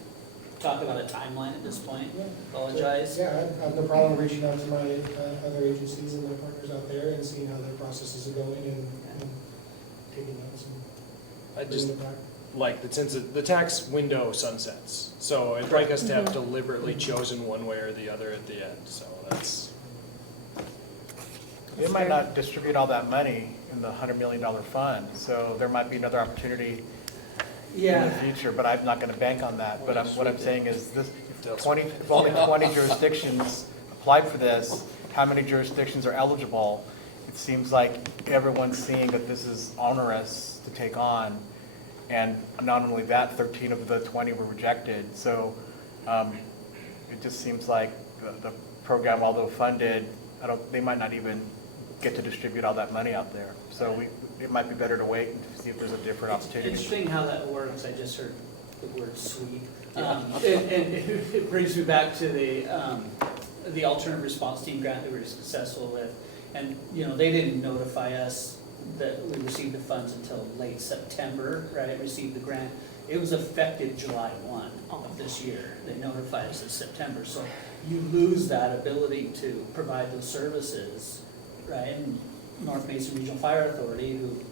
talk about a timeline at this point, apologize. Yeah, I have no problem reaching out to my other agencies and their partners out there and seeing how their processes are going and taking notes and I just bringing it back. like that since the tax window sunsets, so I'd like us to have deliberately chosen one way or the other at the end, so that's. They might not distribute all that money in the $100 million fund, so there might be another opportunity in the future, but I'm not gonna bank on that. But what I'm saying is this, if only 20 jurisdictions applied for this, how many jurisdictions are eligible? It seems like everyone's seeing that this is onerous to take on. And not only that, 13 of the 20 were rejected. So it just seems like the program, although funded, they might not even get to distribute all that money out there. So it might be better to wait and see if there's a different opportunity. Interesting how that works, I just heard the word sweep. And it brings me back to the alternative response team grant that we were successful with. And, they didn't notify us that we received the funds until late September, right, received the grant. It was effective July 1 of this year. They notified us in September. So you lose that ability to provide those services, right? And North Mason Regional Fire Authority, who,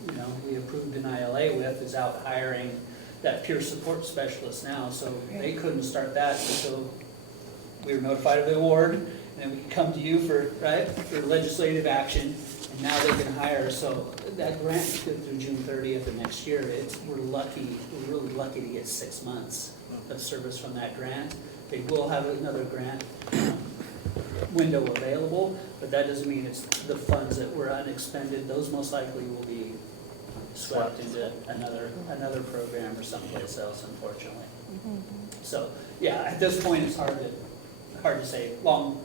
we approved an ILA with, is out hiring that peer support specialist now. So they couldn't start that until we were notified of the award, and then we could come to you for legislative action. And now they can hire, so that grant is good through June 30th of next year. We're really lucky to get 6 months of service from that grant. They will have another grant window available, but that doesn't mean it's the funds that were unexpended. Those most likely will be swept into another program or someplace else, unfortunately. So, yeah, at this point, it's hard to say. Long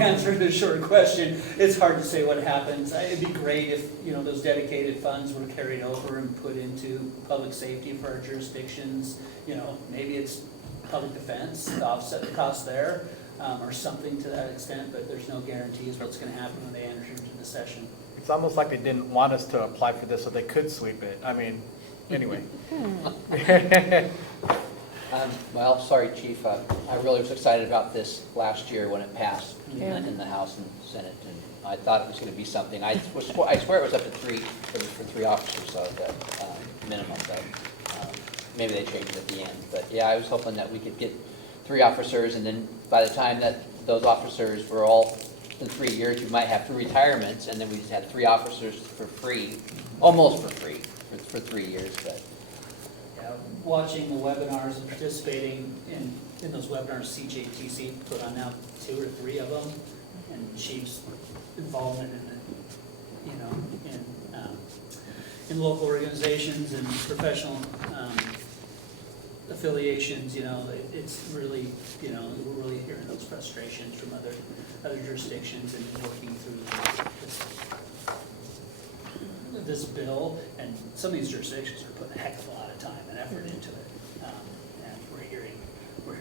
answer to a short question. It's hard to say what happens. It'd be great if, those dedicated funds were carried over and put into public safety for our jurisdictions. Maybe it's public defense to offset the cost there, or something to that extent, but there's no guarantees what's gonna happen when they enter into the session. It's almost like they didn't want us to apply for this so they could sweep it. I mean, anyway. Well, sorry, Chief, I really was excited about this last year when it passed in the House and Senate, and I thought it was gonna be something, I swear it was up to for 3 officers, so the minimum, but maybe they changed it at the end. But yeah, I was hoping that we could get 3 officers, and then by the time that those officers were all in 3 years, we might have 3 retirements, and then we just had 3 officers for free, almost for free, for 3 years, but. Yeah, watching the webinars and participating in those webinars, CJTC put on now 2 or 3 of them, and Chief's involvement in local organizations and professional affiliations, it's really, we're really hearing those frustrations from other jurisdictions and working through this bill, and some of these jurisdictions are putting a heck of a lot of time and effort into it. And we're hearing where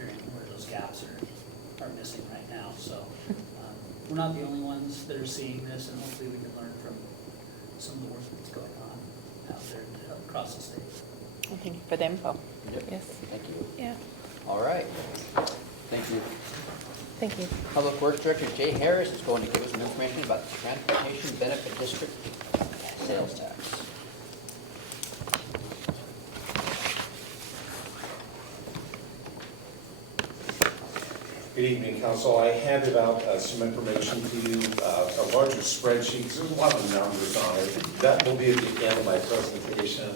those gaps are missing right now. So we're not the only ones that are seeing this, and hopefully we can learn from some of the work that's going on out there across the state. Well, thank you for the info. Yep. Yes. Thank you. Yeah. All right. Thank you. Thank you. Public Works Director Jay Harris is going to give us some information about the Transportation Benefit District sales tax. Good evening, Council. I handed out some information to you, a larger spreadsheet, 'cause there's a lot of numbers on it. That will be at the end of my presentation.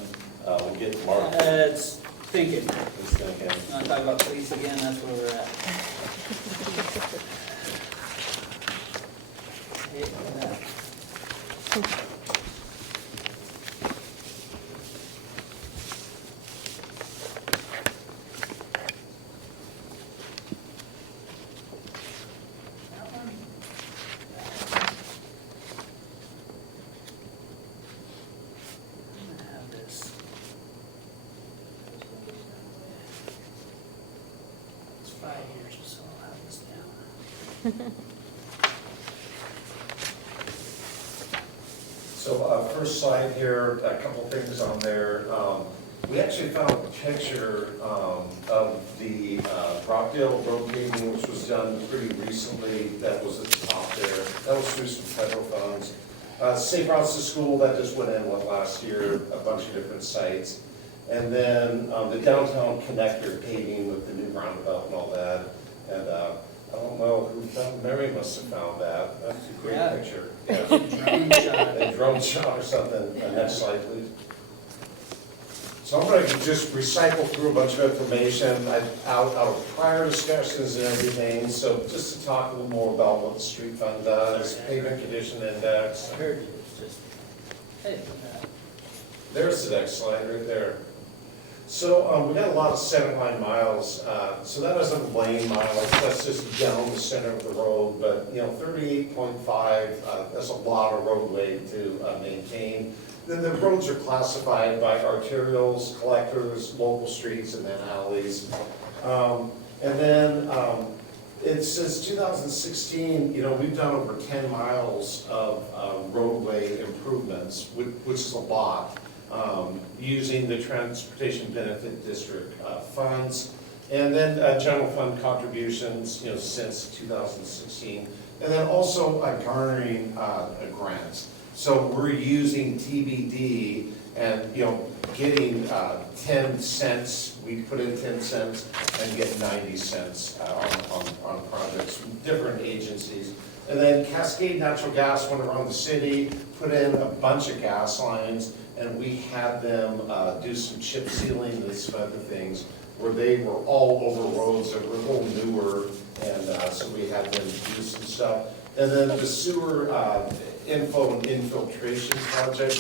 We'll get Mark. It's thinking. It's thinking. Want to talk about police again? That's where we're at. Hey, look at that. 5 years or so, I'll have this down. So, first slide here, a couple things on there. We actually found a picture of the Rockdale Road paving, which was done pretty recently, that was at the top there. That was through some federal funds. Safe Routes to School, that just went in, last year, a bunch of different sites. And then the downtown connector paving with the new roundabout and all that. And I don't know who found, Mary must have found that. That's a great Yeah. picture. Drone shot. A drone shot or something. Next slide, please. So I'm going to just recycle through a bunch of information out of prior discussions and everything. So just to talk a little more about what the street fund does, pavement condition index. I heard you, it's just, hey, There's the next slide right there. So we got a lot of center line miles. So that isn't lane miles, that's just down the center of the road. But, 38.5, that's a lot of roadway to maintain. Then the roads are classified by arterials, collectors, local streets, and then alleys. And then it says 2016, we've done over 10 miles of roadway improvements, which is a lot. Using the Transportation Benefit District funds, and then general fund contributions, since 2016, and then also garnering grants. So we're using TBD and, getting 10 cents, we put in 10 cents and get 90 cents on projects from different agencies. And then Cascade Natural Gas went around the city, put in a bunch of gas lines, and we had them do some chip sealing and some other things where they were all over roads that were a little newer, and so we had them do some stuff. And then the sewer info and infiltration project,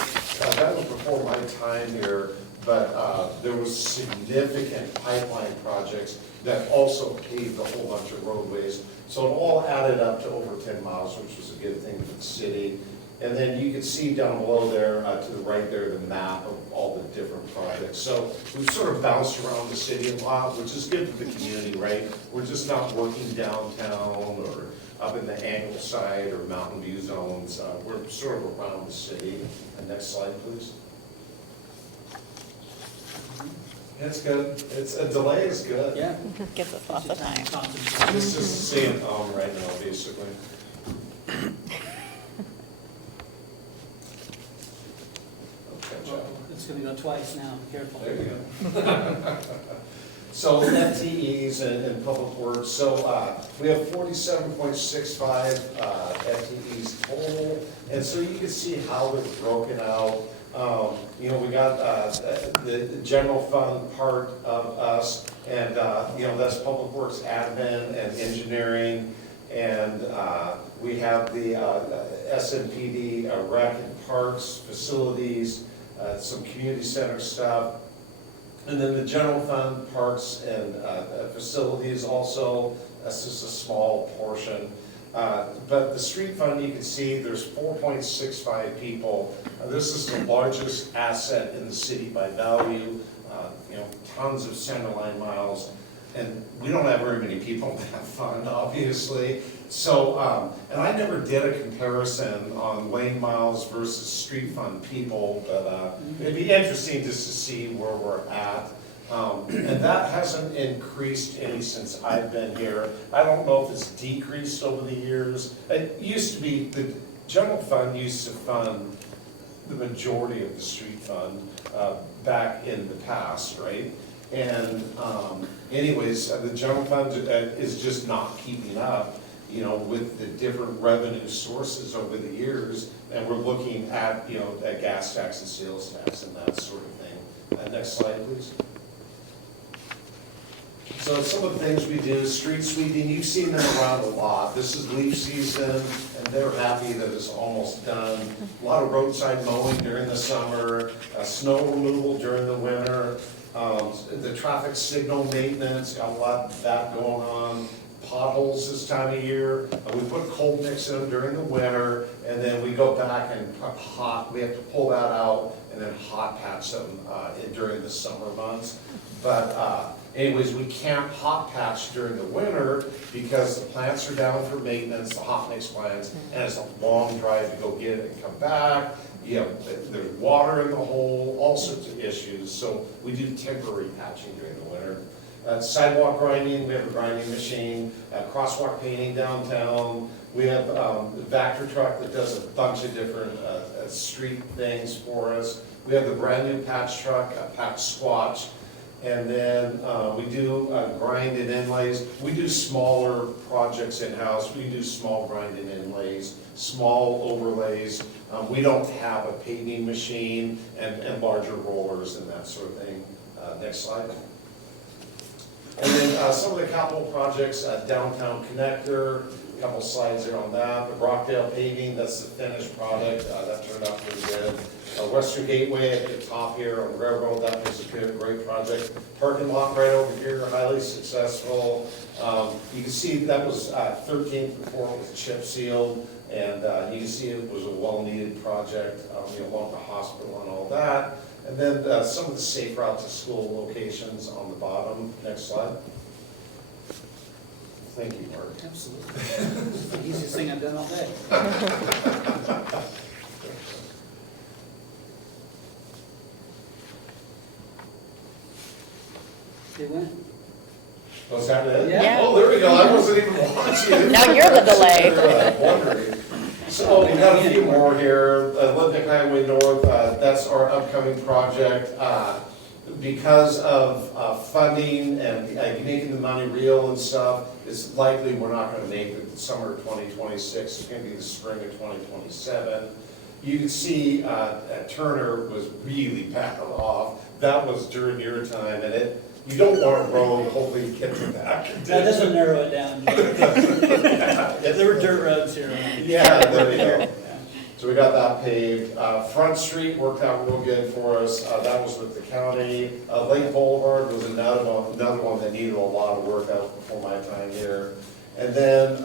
that was before my time here, but there was significant pipeline projects that also paved a whole bunch of roadways. So it all added up to over 10 miles, which was a good thing for the city. And then you can see down below there, to the right there, the map of all the different projects. So we've sort of bounced around the city a lot, which is good for the community, right? We're just not working downtown or up in the Angle side or Mountain View zones. We're sort of around the city. And next slide, please. That's good. A delay is good. yeah. Gives us lots of time. This is staying home right now, basically. It's gonna go twice now, careful. There you go. So FTEs and public works, so we have 47.65 FTEs total, and so you can see how they're broken out. We got the general fund part of us, and that's public works admin and engineering, and we have the SMPD rec and parks, facilities, some community center stuff. And then the general fund, parks and facilities also, that's just a small portion. But the street fund, you can see there's 4.65 people. This is the largest asset in the city by value, tons of center line miles. And we don't have very many people in that fund, obviously. So, and I never did a comparison on lane miles versus street fund people, but it'd be interesting just to see where we're at. And that hasn't increased any since I've been here. I don't know if it's decreased over the years. It used to be, the general fund used to fund the majority of the street fund back in the past, right? And anyways, the general fund is just not keeping up, with the different revenue sources over the years. And we're looking at, at gas tax and sales tax and that sort of thing. Next slide, please. So some of the things we do, street sweeping, you've seen them around a lot. This is leaf season, and they're happy that it's almost done. A lot of roadside mowing during the summer, snow removal during the winter, the traffic signal maintenance, got a lot of that going on. Potholes this time of year, we put cold mix in them during the winter, and then we go back and we have to pull that out and then hot patch them during the summer months. But Anyways, we can't hot patch during the winter because the plants are down for maintenance, the hot mix plants, and it's a long drive to go get it and come back. You know, there's water in the hole, all sorts of issues, so we do temporary patching during the winter. Sidewalk grinding, we have a grinding machine, crosswalk painting downtown. We have a Vector truck that does a bunch of different street things for us. We have the brand new patch truck, Patch Squatch. And then we do grind and inlays. We do smaller projects in-house. We do small grind and inlays, small overlays. We don't have a paving machine and larger rollers and that sort of thing. Next slide. And then some of the capital projects, downtown connector, a couple slides there on that. The Brockdale paving, that's the finished product. That turned out pretty good. Western Gateway at the top here on the railroad, that was a great project. Parking lot right over here, highly successful. You can see that was 13th before it was chip sealed, and you can see it was a well-needed project along the hospital and all that. And then some of the safe route to school locations on the bottom. Next slide. Thank you, Mark. Absolutely. It's the easiest thing I've done all day. They went. Was that it? Yeah. Oh, there we go. I wasn't even watching. Now you're the delay. Wondering. So we got a few more here. Olympic Highway North, that's our upcoming project. Because of funding and making the money real and stuff, it's likely we're not going to make it summer of 2026. It's going to be the spring of 2027. You can see Turner was really bad off. That was during your time, and you don't want to roll, hopefully get to that. That doesn't narrow it down. There were dirt roads here. Yeah, there you go. So we got that paved. Front Street worked out real good for us. That was with the county. Lake Boulevard was another one that needed a lot of work out before my time here. And then,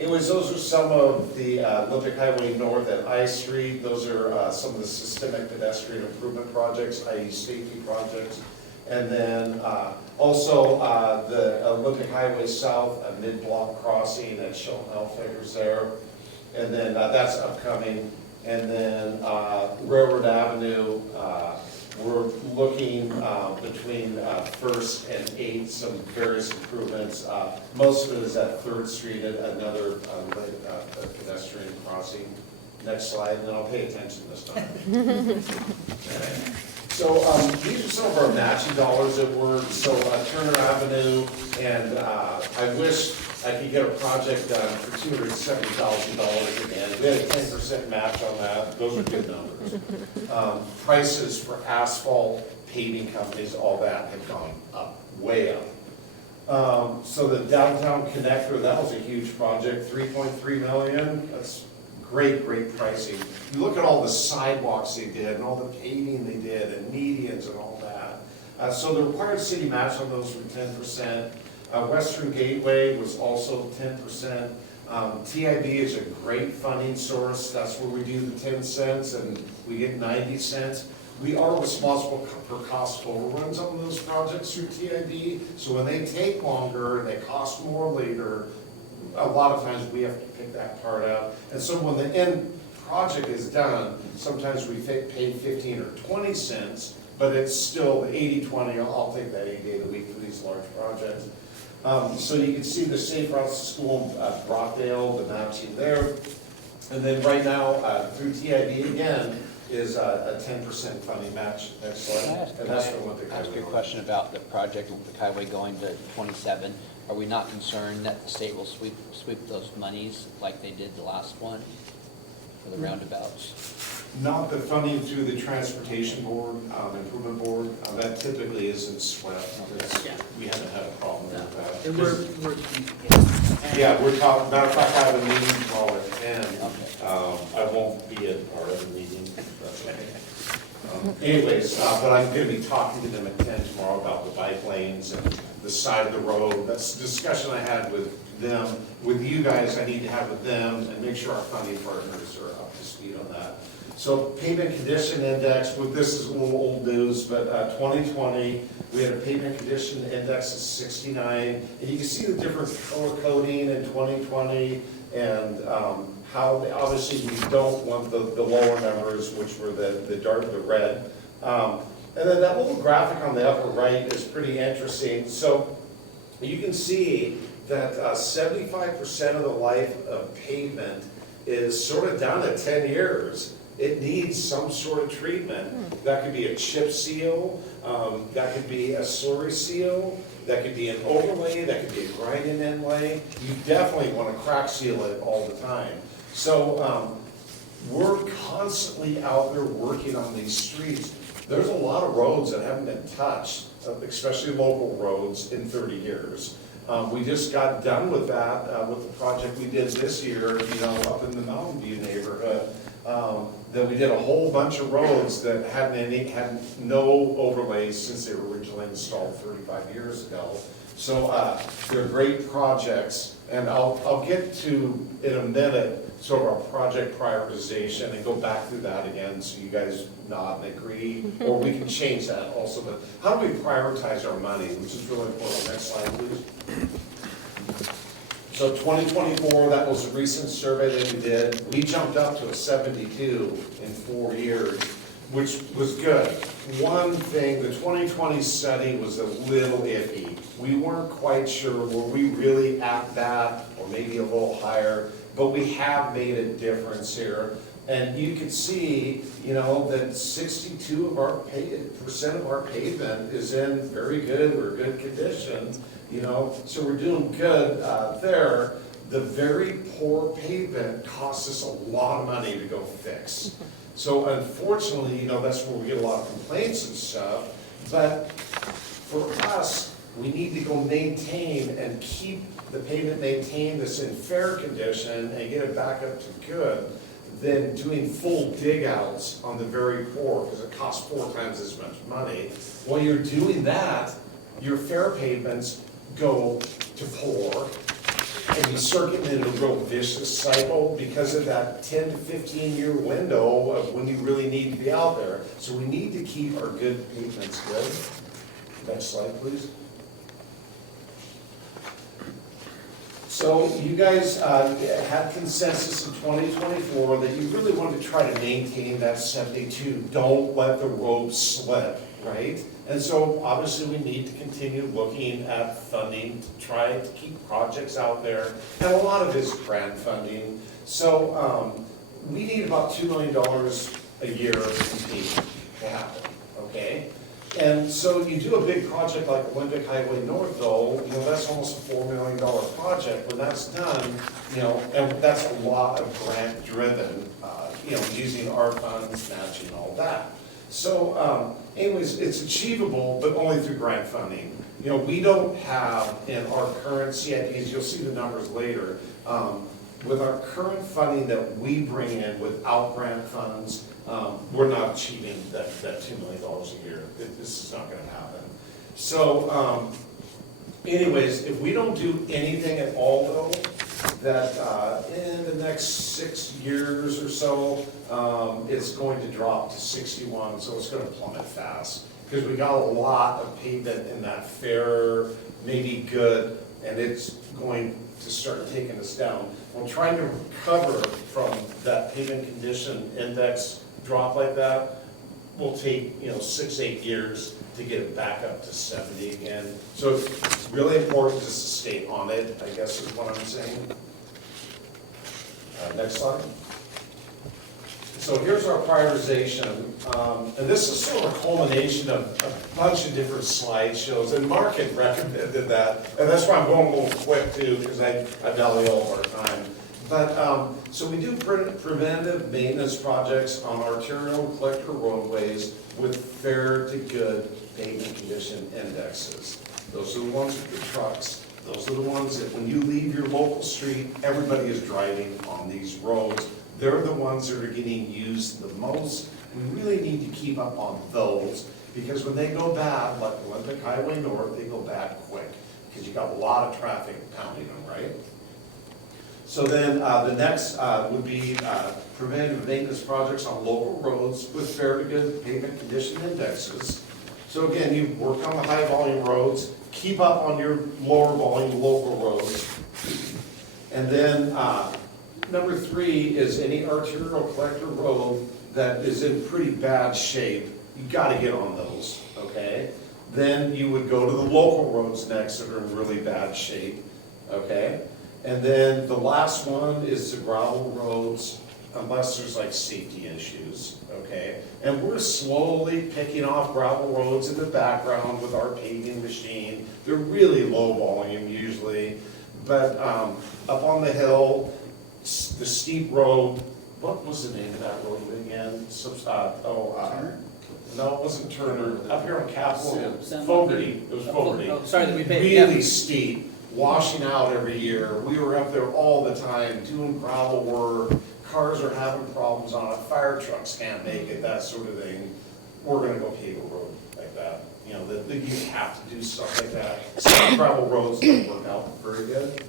anyways, those are some of the Olympic Highway North at I Street. Those are some of the systemic pedestrian improvement projects, i.e. safety projects. And then also the Olympic Highway South, a mid-block crossing at Shelton Elfagers there. And then that's upcoming. And then Railroad Avenue, we're looking between 1st and 8th, some various improvements. Most of it is at 3rd Street, another pedestrian crossing. Next slide, and then I'll pay attention this time. So these are some of our matching dollars at work. So Turner Avenue, and I wish I could get a project done for $270,000 again. We had a 10% match on that. Those are good numbers. Prices for asphalt, paving companies, all that have gone up, way up. So the downtown connector, that was a huge project, $3.3 million. That's great pricing. You look at all the sidewalks they did and all the paving they did and medians and all that. So the required city match on those were 10%. Western Gateway was also 10%. TIB is a great funding source. That's where we do the 10 cents and we get 90 cents. We are responsible for cost overruns on those projects through TIB. So when they take longer, they cost more later, a lot of times we have to pick that part out. And so when the end project is done, sometimes we pay 15 or 20 cents, but it's still the 80-20, I'll take that 8 days a week for these large projects. So you can see the Safe Routes to School, Brockdale, the matching there. And then right now, through TIB again, is a 10% funding match. Next slide. And that's for Olympic Highway. Ask you a question about the project Olympic Highway going to 27. Are we not concerned that the state will sweep those monies like they did the last one for the roundabouts? Not the funding through the Transportation Board, Improvement Board, that typically isn't swept. Yeah. We haven't had a problem with that. And we're Yeah, we're talking, matter of fact, I have a meeting tomorrow at 10. Okay. I won't be at our other meeting, that's okay. Anyways, but I'm gonna be talking to them at 10 tomorrow about the bike lanes and the side of the road. That's a discussion I had with them. With you guys, I need to have with them and make sure our funding partners are up to speed on that. So pavement condition index, well, this is a little old news, but 2020, we had a pavement condition index of 69. And you can see the different color coding in 2020 and how, obviously, we don't want the lower numbers, which were the dark, the red. And then that little graphic on the upper right is pretty interesting. So you can see that 75% of the life of pavement is sort of done at 10 years. It needs some sort of treatment. That could be a chip seal, that could be a slurry seal, that could be an overlay, that could be a grinding inlay. You definitely want to crack seal it all the time. So we're constantly out there working on these streets. There's a lot of roads that haven't been touched, especially local roads, in 30 years. We just got done with that, with the project we did this year, up in the Mountain View neighborhood. That we did a whole bunch of roads that had no overlays since they were originally installed 35 years ago. So they're great projects, and I'll get to, in a minute, sort of our project prioritization and go back through that again so you guys nod and agree, or we can change that also. But how do we prioritize our money, which is really important. Next slide, please. So 2024, that was a recent survey that we did. We jumped up to a 72 in 4 years, which was good. One thing, the 2020 study was a little iffy. We weren't quite sure, were we really at that, or maybe a little higher, but we have made a difference here. And you can see, that 62% of our pavement is in very good or good condition. So we're doing good there. The very poor pavement costs us a lot of money to go fix. So unfortunately, that's where we get a lot of complaints and stuff. But for us, we need to go maintain and keep the pavement maintained that's in fair condition and get it back up to good than doing full dig outs on the very poor, because it costs 4 times as much money. While you're doing that, your fair pavements go to poor, and you start getting into a real vicious cycle because of that 10 to 15-year window of when you really need to be out there. So we need to keep our good pavements good. Next slide, please. So you guys had consensus in 2024 that you really wanted to try to maintain that 72. Don't let the rope slip, right? And so obviously we need to continue looking at funding to try to keep projects out there. And a lot of it is grant funding. So we need about $2 million a year to happen, okay? And so you do a big project like Olympic Highway North, though, that's almost a $4 million project. When that's done, and that's a lot of grant-driven, using our funds, matching, all that. So anyways, it's achievable, but only through grant funding. We don't have in our current CIPs, you'll see the numbers later, with our current funding that we bring in without grant funds, we're not achieving that $2 million a year. This is not going to happen. So anyways, if we don't do anything at all, though, that in the next 6 years or so, it's going to drop to 61, so it's going to plummet fast. Because we got a lot of pavement in that fair, maybe good, and it's going to start taking us down. We're trying to recover from that pavement condition index drop like that. Will take 6, 8 years to get it back up to 70 again. So it's really important just to stay on it, I guess is what I'm saying. Next slide. So here's our prioritization, and this is sort of a culmination of a bunch of different slideshows, and Mark had recommended that, and that's why I'm going a little quick too, because I value all of our time. But, so we do preventive maintenance projects on arterial and collector roadways with fair to good pavement condition indexes. Those are the ones with the trucks. Those are the ones that when you leave your local street, everybody is driving on these roads. They're the ones that are getting used the most. We really need to keep up on those, because when they go bad, like Olympic Highway North, they go bad quick, because you got a lot of traffic pounding them, right? So So then, the next would be preventative maintenance projects on local roads with fair to good pavement condition indexes. So again, you work on the high volume roads, keep up on your lower volume local roads. And then, number 3 is any arterial collector road that is in pretty bad shape, you gotta get on those, okay? Then you would go to the local roads next that are in really bad shape, okay? And then the last one is the gravel roads, unless there's like safety issues, okay? And we're slowly picking off gravel roads in the background with our paving machine. They're really low volume usually, but up on the hill, the steep road, what was the name of that road again? No, it wasn't Turner, up here on Capitol, Fogarty, it was Fogarty. Oh, sorry that we paid, yeah. Really steep, washing out every year. We were up there all the time doing gravel work, cars are having problems on it, fire trucks can't make it, that sort of thing. We're gonna go pave a road like that. You know, you have to do stuff like that. Some gravel roads don't work out very good.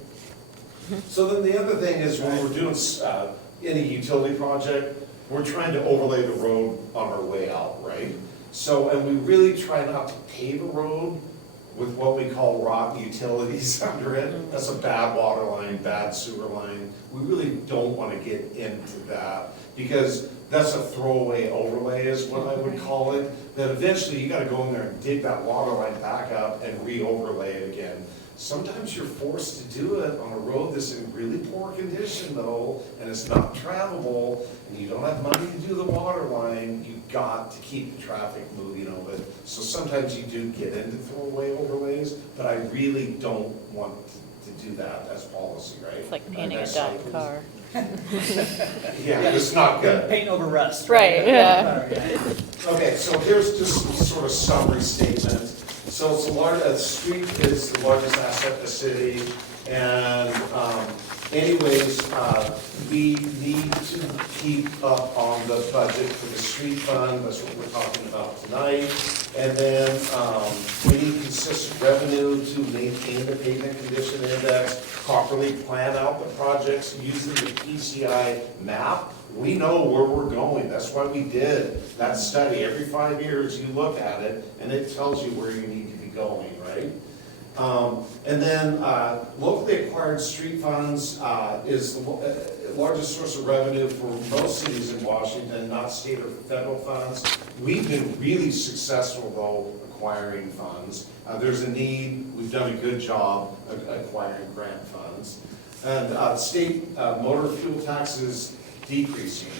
So then the other thing is when we're doing any utility project, we're trying to overlay the road on our way out, right? So, and we really try not to pave a road with what we call rock utilities under it. That's a bad water line, bad sewer line. We really don't want to get into that because that's a throwaway overlay is what I would call it. That eventually you got to go in there and dig that water line back up and re-overlay it again. Sometimes you're forced to do it on a road that's in really poor condition though, and it's not travelable, and you don't have money to do the water line, you've got to keep the traffic moving over it. So sometimes you do get into throwaway overlays, but I really don't want to do that as policy, right? It's like painting a Next dyed slide, car. Yeah, it's not good. Paint over rust. Right, yeah. Okay, so here's just some sort of summary statement. So it's the street is the largest asset in the city, and anyways, we need to keep up on the budget for the street fund, that's what we're talking about tonight. And then we need consistent revenue to maintain the pavement condition index, properly plan out the projects using the PCI map. We know where we're going, that's why we did that study. Every 5 years, you look at it, and it tells you where you need to be going, right? And then locally acquired street funds is the largest source of revenue for most cities in Washington, not state or federal funds. We've been really successful, though, acquiring funds. There's a need, we've done a good job of acquiring grant funds. And state motor fuel taxes decreasing.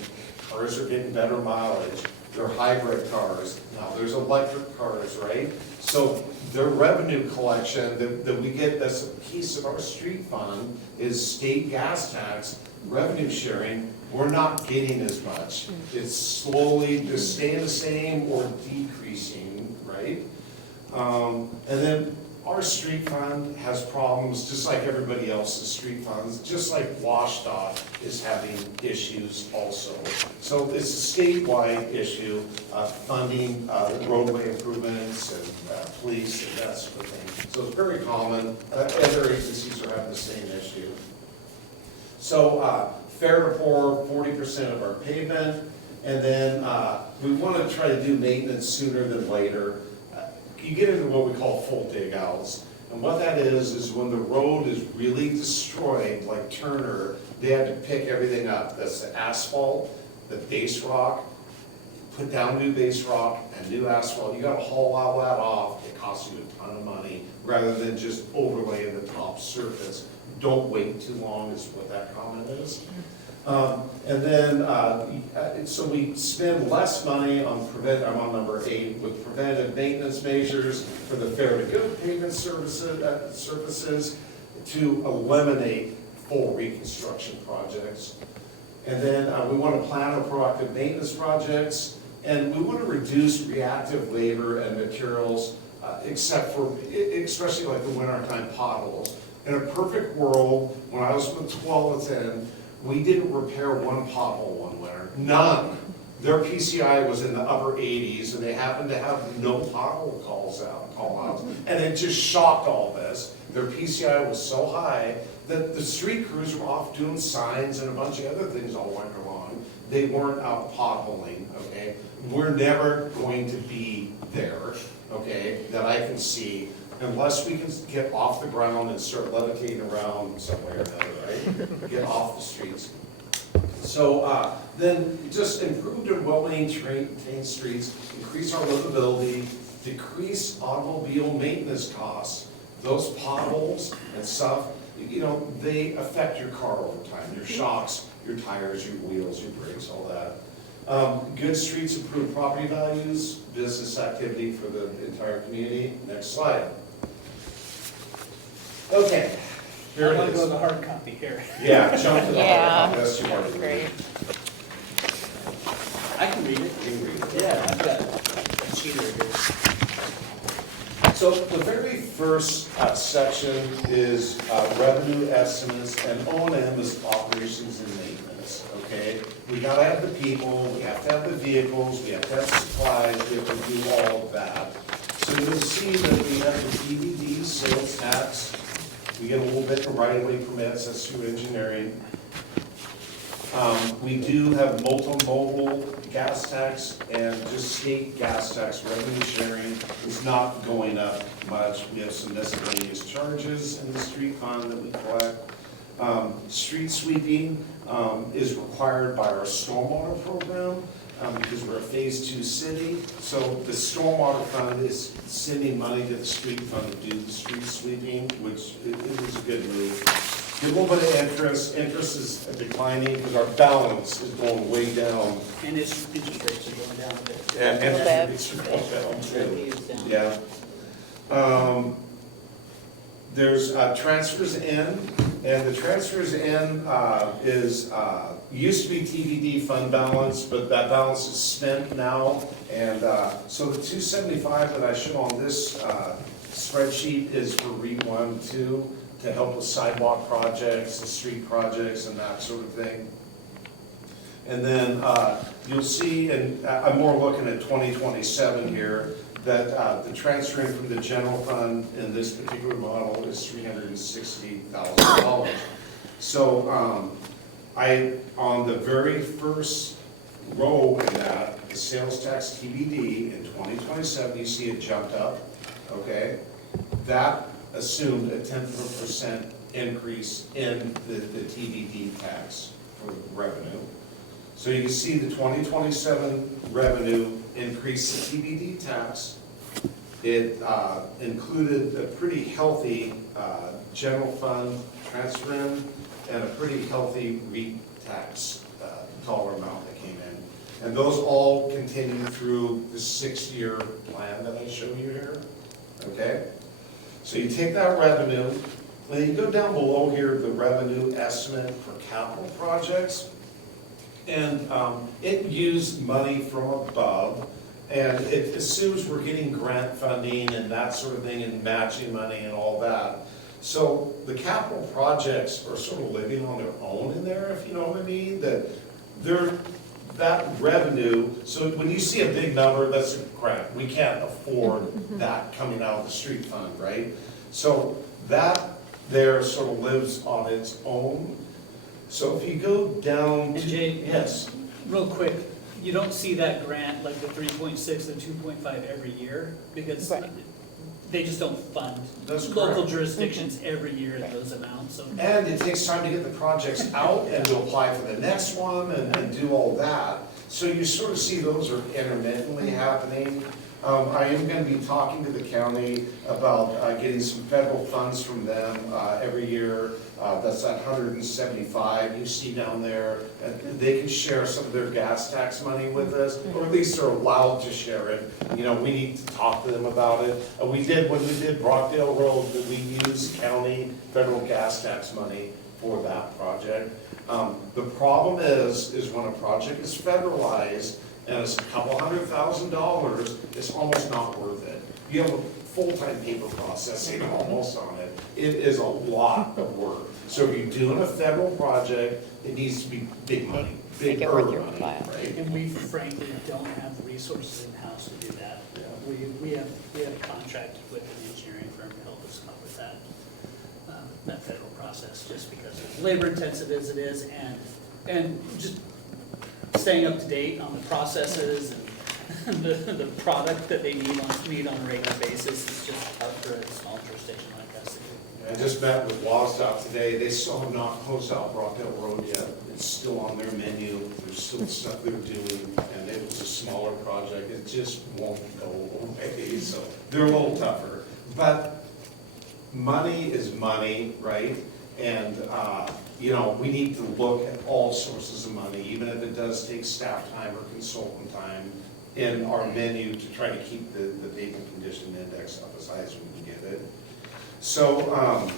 Cars are getting better mileage. They're hybrid cars. Now, there's electric cars, right? So their revenue collection that we get as a piece of our street fund is state gas tax, revenue sharing. We're not getting as much. It's slowly just staying the same or decreasing, right? And then our street fund has problems, just like everybody else's street funds, just like WashDOT is having issues also. So it's a statewide issue, funding roadway improvements and police and that sort of thing. So it's very common. Other agencies are having the same issue. So fair to poor, 40% of our pavement, and then we want to try to do maintenance sooner than later. You get into what we call full dig outs. And what that is when the road is really destroyed, like Turner, they had to pick everything up. That's the asphalt, the base rock, put down new base rock and new asphalt. You gotta haul all that off. It costs you a ton of money rather than just overlaying the top surface. Don't wait too long is what that comment is. And then, so we spend less money on I'm on number 8, with preventive maintenance measures for the fair to good pavement surfaces to eliminate full reconstruction projects. And then we want to plan a proactive maintenance projects, and we want to reduce reactive labor and materials, except for, especially like the wintertime potholes. In a perfect world, when I was with 12 and 10, we didn't repair one pothole one winter, none. Their PCI was in the upper 80s, and they happened to have no pothole call outs, and it just shocked all this. Their PCI was so high The street crews were off doing signs and a bunch of other things all winter long. They weren't out potholing, okay? We're never going to be there, okay, that I can see, unless we can get off the ground and start levitating around somewhere or another, right? Get off the streets. So, then just improved and well-maintained streets, increase our livability, decrease automobile maintenance costs. Those potholes and stuff, you know, they affect your car over time, your shocks, your tires, your wheels, your brakes, all that. Good streets improve property values, business activity for the entire community. Next slide. Okay, here I it want to go to is. the hard copy here. Yeah, jump to the Yeah. hard copy, that's too hard to read. Great. I can read it. You can read it. Yeah, I've got a cheater here. So the very first section is revenue estimates, and O&M is operations and maintenance, okay? We gotta have the people, we have to have the vehicles, we have to have supplies, we have to do all of that. So you'll see that we have the DVD sales tax, we get a little bit of right-of-way permits, that's through engineering. We do have multimodal gas tax and just state gas tax. Revenue sharing is not going up much. We have some miscellaneous charges in the street fund that we collect. Street sweeping is required by our stormwater program because we're a phase 2 city. So the stormwater fund is sending money to the street fund to do the street sweeping, which it is a good move. Get a little bit of interest. Interest is declining because our balance is going way down. And its interest rates are going down a bit. And Little bit. it's going down too. Revenue is down. Yeah. There's transfers in, and the transfers in is, used to be TBD fund balance, but that balance is spent now. And so the 275 that I show on this spreadsheet is for REIT 1, 2, to help with sidewalk projects, the street projects, and that sort of thing. And then you'll see, and I'm more looking at 2027 here, that the transferring from the general fund in this particular model is $360,000. So on the very first row in that, the sales tax TBD in 2027, you see it jumped up, okay? That assumed a 10% increase in the TBD tax for revenue. So you can see the 2027 revenue increase the TBD tax. It included a pretty healthy general fund transfer in and a pretty healthy REIT tax dollar amount that came in. And those all continue through the 6-year plan that I show you here, okay? So you take that revenue, and then you go down below here, the revenue estimate for capital projects. And it used money from above, and it assumes we're getting grant funding and that sort of thing, and matching money and all that. So the capital projects are sort of living on their own in there, if you know what I mean, that revenue, so when you see a big number, that's a grant. We can't afford that coming out of the street fund, right? So that there sort of lives on its own. So if you go down And to, Jay, yes, real quick, you don't see that grant, like the 3.6 and 2.5 every year, because Right. they just don't fund That's local correct. jurisdictions every year at those amounts, so. and it takes time to get the projects out and to apply for the next one and do all that. So you sort of see those are intermittently happening. I am gonna be talking to the county about getting some federal funds from them every year. That's that 175 you see down there. And they can share some of their gas tax money with us, or at least they're allowed to share it. You know, we need to talk to them about it. We did, when we did Brockdale Road, that we used county federal gas tax money for that project. The problem is when a project is federalized, and it's a couple $100,000, it's almost not worth it. You have a full-time paper processing almost on it. It is a lot of work. So if you're doing a federal project, it needs to be big money, Make big it worth money, your while. right? And we frankly don't have the resources in-house to do that. We have contracted with an engineering firm to help us come up with that. that federal process, just because it's labor intensive as it is, and just staying up to date on the processes and the product that they need on a regular basis is just hard for a small jurisdiction like us to do. I just met with WASDOT today. They still have not closed out Rockdale Road yet. It's still on their menu. There's still stuff they're doing, and it was a smaller project. It just won't go away, so they're a little tougher. But money is money, right? And, you know, we need to look at all sources of money, even if it does take staff time or consultant time in our menu to try to keep the pavement condition index up as high as we can get it. So,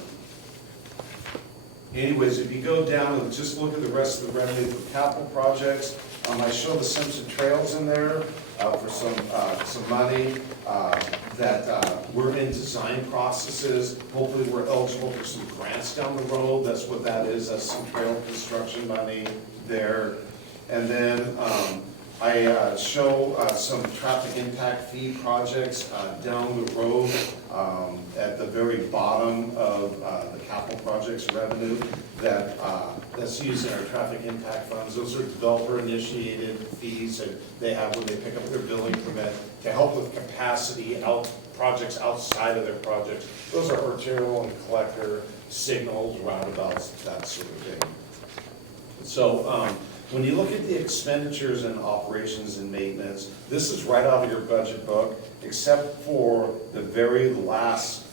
anyways, if you go down and just look at the rest of the revenue for capital projects, I show the Simpson Trails in there for some money that we're in design processes. Hopefully, we're eligible for some grants down the road. That's what that is. That's some trail construction money there. And then I show some traffic impact fee projects down the road at the very bottom of the capital projects revenue that's used in our traffic impact funds. Those are developer-initiated fees that they have when they pick up their building permit to help with capacity projects outside of their projects. Those are arterial and collector, signals, roundabouts, that sort of thing. So when you look at the expenditures and operations and maintenance, this is right out of your budget book, except for the very last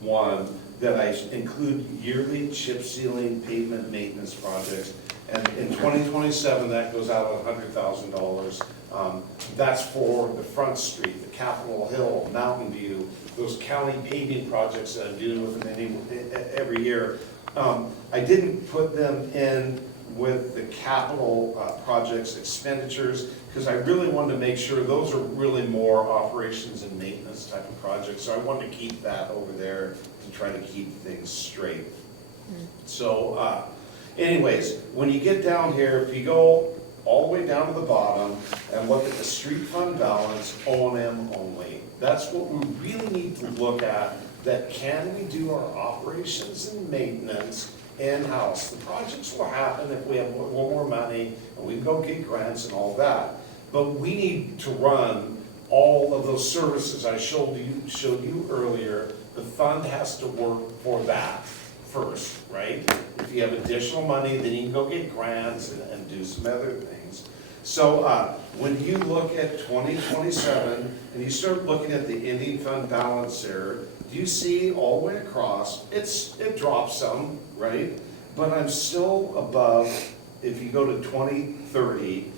one that I include yearly chip sealing pavement maintenance projects. And in 2027, that goes out at $100,000. That's for the Front Street, the Capitol Hill, Mountain View, those county paving projects that I'm doing with them every year. I didn't put them in with the capital projects expenditures, because I really wanted to make sure those are really more operations and maintenance type of projects. So I wanted to keep that over there to try to keep things straight. So anyways, when you get down here, if you go all the way down to the bottom and look at the street fund balance, O&M only, that's what we really need to look at. That can we do our operations and maintenance in-house? The projects will happen if we have more money and we can go get grants and all that. But we need to run all of those services I showed you earlier. The fund has to work for that first, right? If you have additional money, then you can go get grants and do some other things. So when you look at 2027 and you start looking at the ending fund balance there, do you see all the way across, it drops some, right? But I'm still above, if you go to 2030,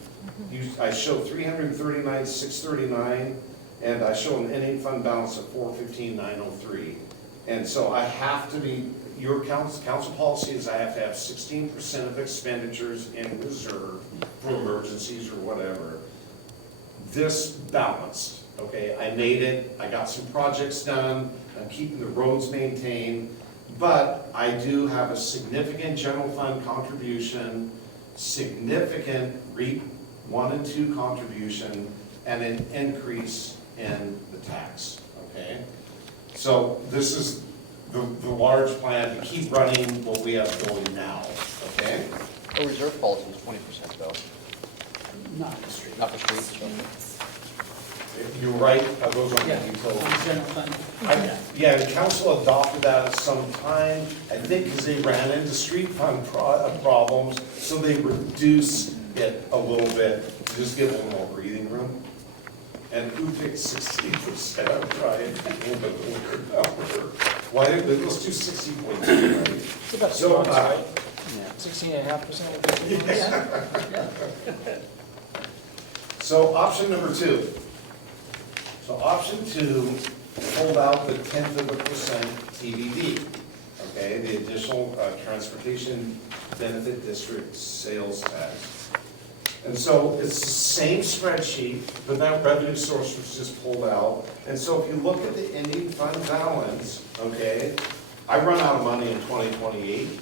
I show 339,639, and I show an ending fund balance of 415,903. And so I have to be, your council policy is I have to have 16% of expenditures in reserve for emergencies or whatever. This balanced, okay? I made it, I got some projects done, I'm keeping the roads maintained, but I do have a significant general fund contribution, significant REAP 1 and 2 contribution, and an increase in the tax, okay? So this is the large plan to keep running what we have going now, okay? The reserve policy is 20% though, Not the street. not the streets. So. You're right, that goes on the Yeah, utility. on the general fund. Yeah, the council adopted that at some time, I think because they ran into street fund problems, so they reduced it a little bit, to just give a little more breathing room. And who picked 60%, right? Why did, let's do 60.2, right? It's about So, 2 months, right? Yeah. 16.5%. So option number 2. So option 2, hold out the 10th of a percent TBD, okay, the additional transportation benefit district sales tax. And so it's the same spreadsheet, but that revenue source was just pulled out. And so if you look at the ending fund balance, okay, I run out of money in 2028,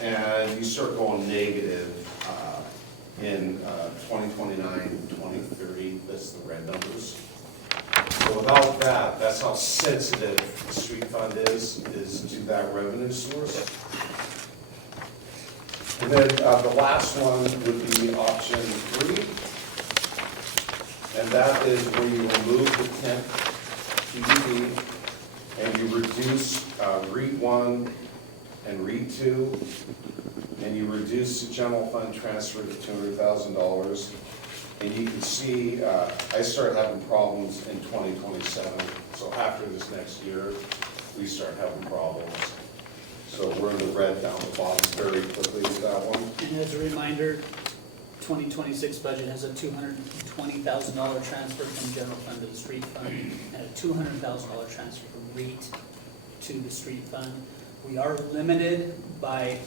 and you start going negative in 2029, 2030, that's the red numbers. So without that, that's how sensitive the street fund is to that revenue source. And then the last one would be option 3. And that is where you remove the 10th TBD and you reduce REIT 1 and REIT 2, and you reduce the general fund transfer to $200,000. And you can see, I started having problems in 2027. So after this next year, we start having problems. So we're in the red down the bottom very quickly with that one. And as a reminder, 2026 budget has a $220,000 transfer from general fund to the street fund, and a $200,000 transfer from REIT to the street fund. We are limited by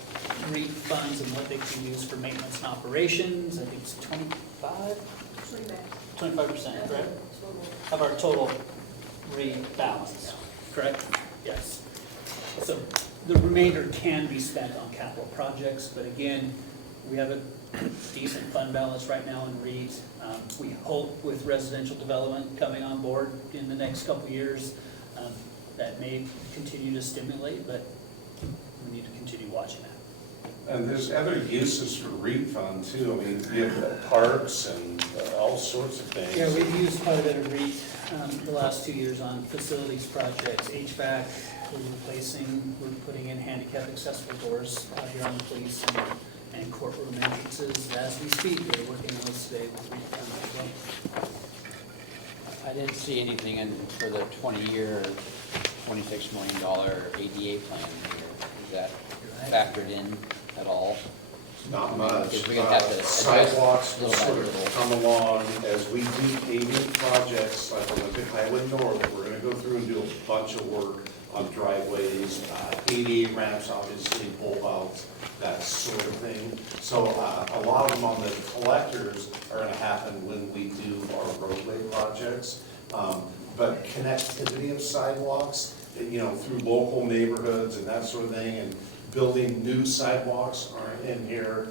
REIT funds and what they can use for maintenance and operations. I think it's 25%, correct? Of our total REIT balance, correct? Yes. So the remainder can be spent on capital projects, but again, we have a decent fund balance right now in REIT. We hope with residential development coming on board in the next couple of years, that may continue to stimulate, but we need to continue watching that. And there's other uses for REIT fund too. I mean, you have parks and all sorts of things. Yeah, we've used quite a bit of REIT the last 2 years on facilities projects, HVAC, we're putting in handicap accessible doors out here on the police and courtroom entrances as we speak. We're working on this today with REIT fund as well. I didn't see anything in, for the 20-year, $26 million ADA plan here. Is that factored in at all? Not much. Because we're gonna have to adjust Sidewalks will little by sort of little. come along as we do paving projects like Olympic Highway North. We're gonna go through and do a bunch of work on driveways, ADA ramps, obviously, bulb outs, that sort of thing. So a lot of them on the collectors are gonna happen when we do our roadway projects. But connectivity of sidewalks, through local neighborhoods and that sort of thing, and building new sidewalks are in here.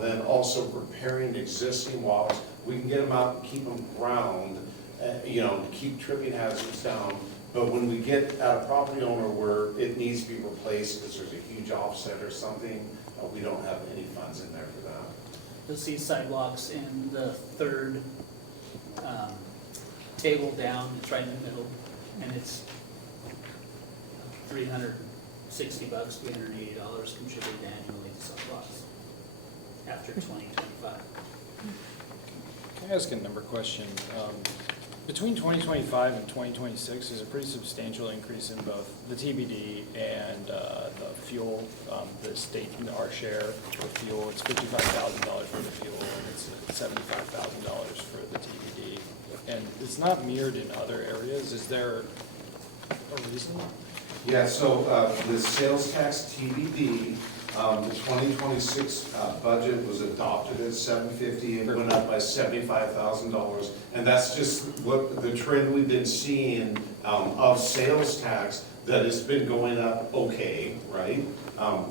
Then also repairing existing walks. We can get them out and keep them ground, to keep tripping hazards down. But when we get at a property owner where it needs to be replaced because there's a huge offset or something, we don't have any funds in there for that. You'll see sidewalks in the third table down, it's right in the middle, and it's $360, $380 contributed annually to sidewalks after 2025. Can I ask a number question? Between 2025 and 2026, there's a pretty substantial increase in both the TBD and the fuel, the state, our share for fuel. It's $55,000 for the fuel, and it's $75,000 for the TBD. And it's not mirrored in other areas. Is there a reason? Yeah, so the sales tax TBD, the 2026 budget was adopted at $750. It went up by $75,000. And that's just what the trend we've been seeing of sales tax, that it's been going up okay, right,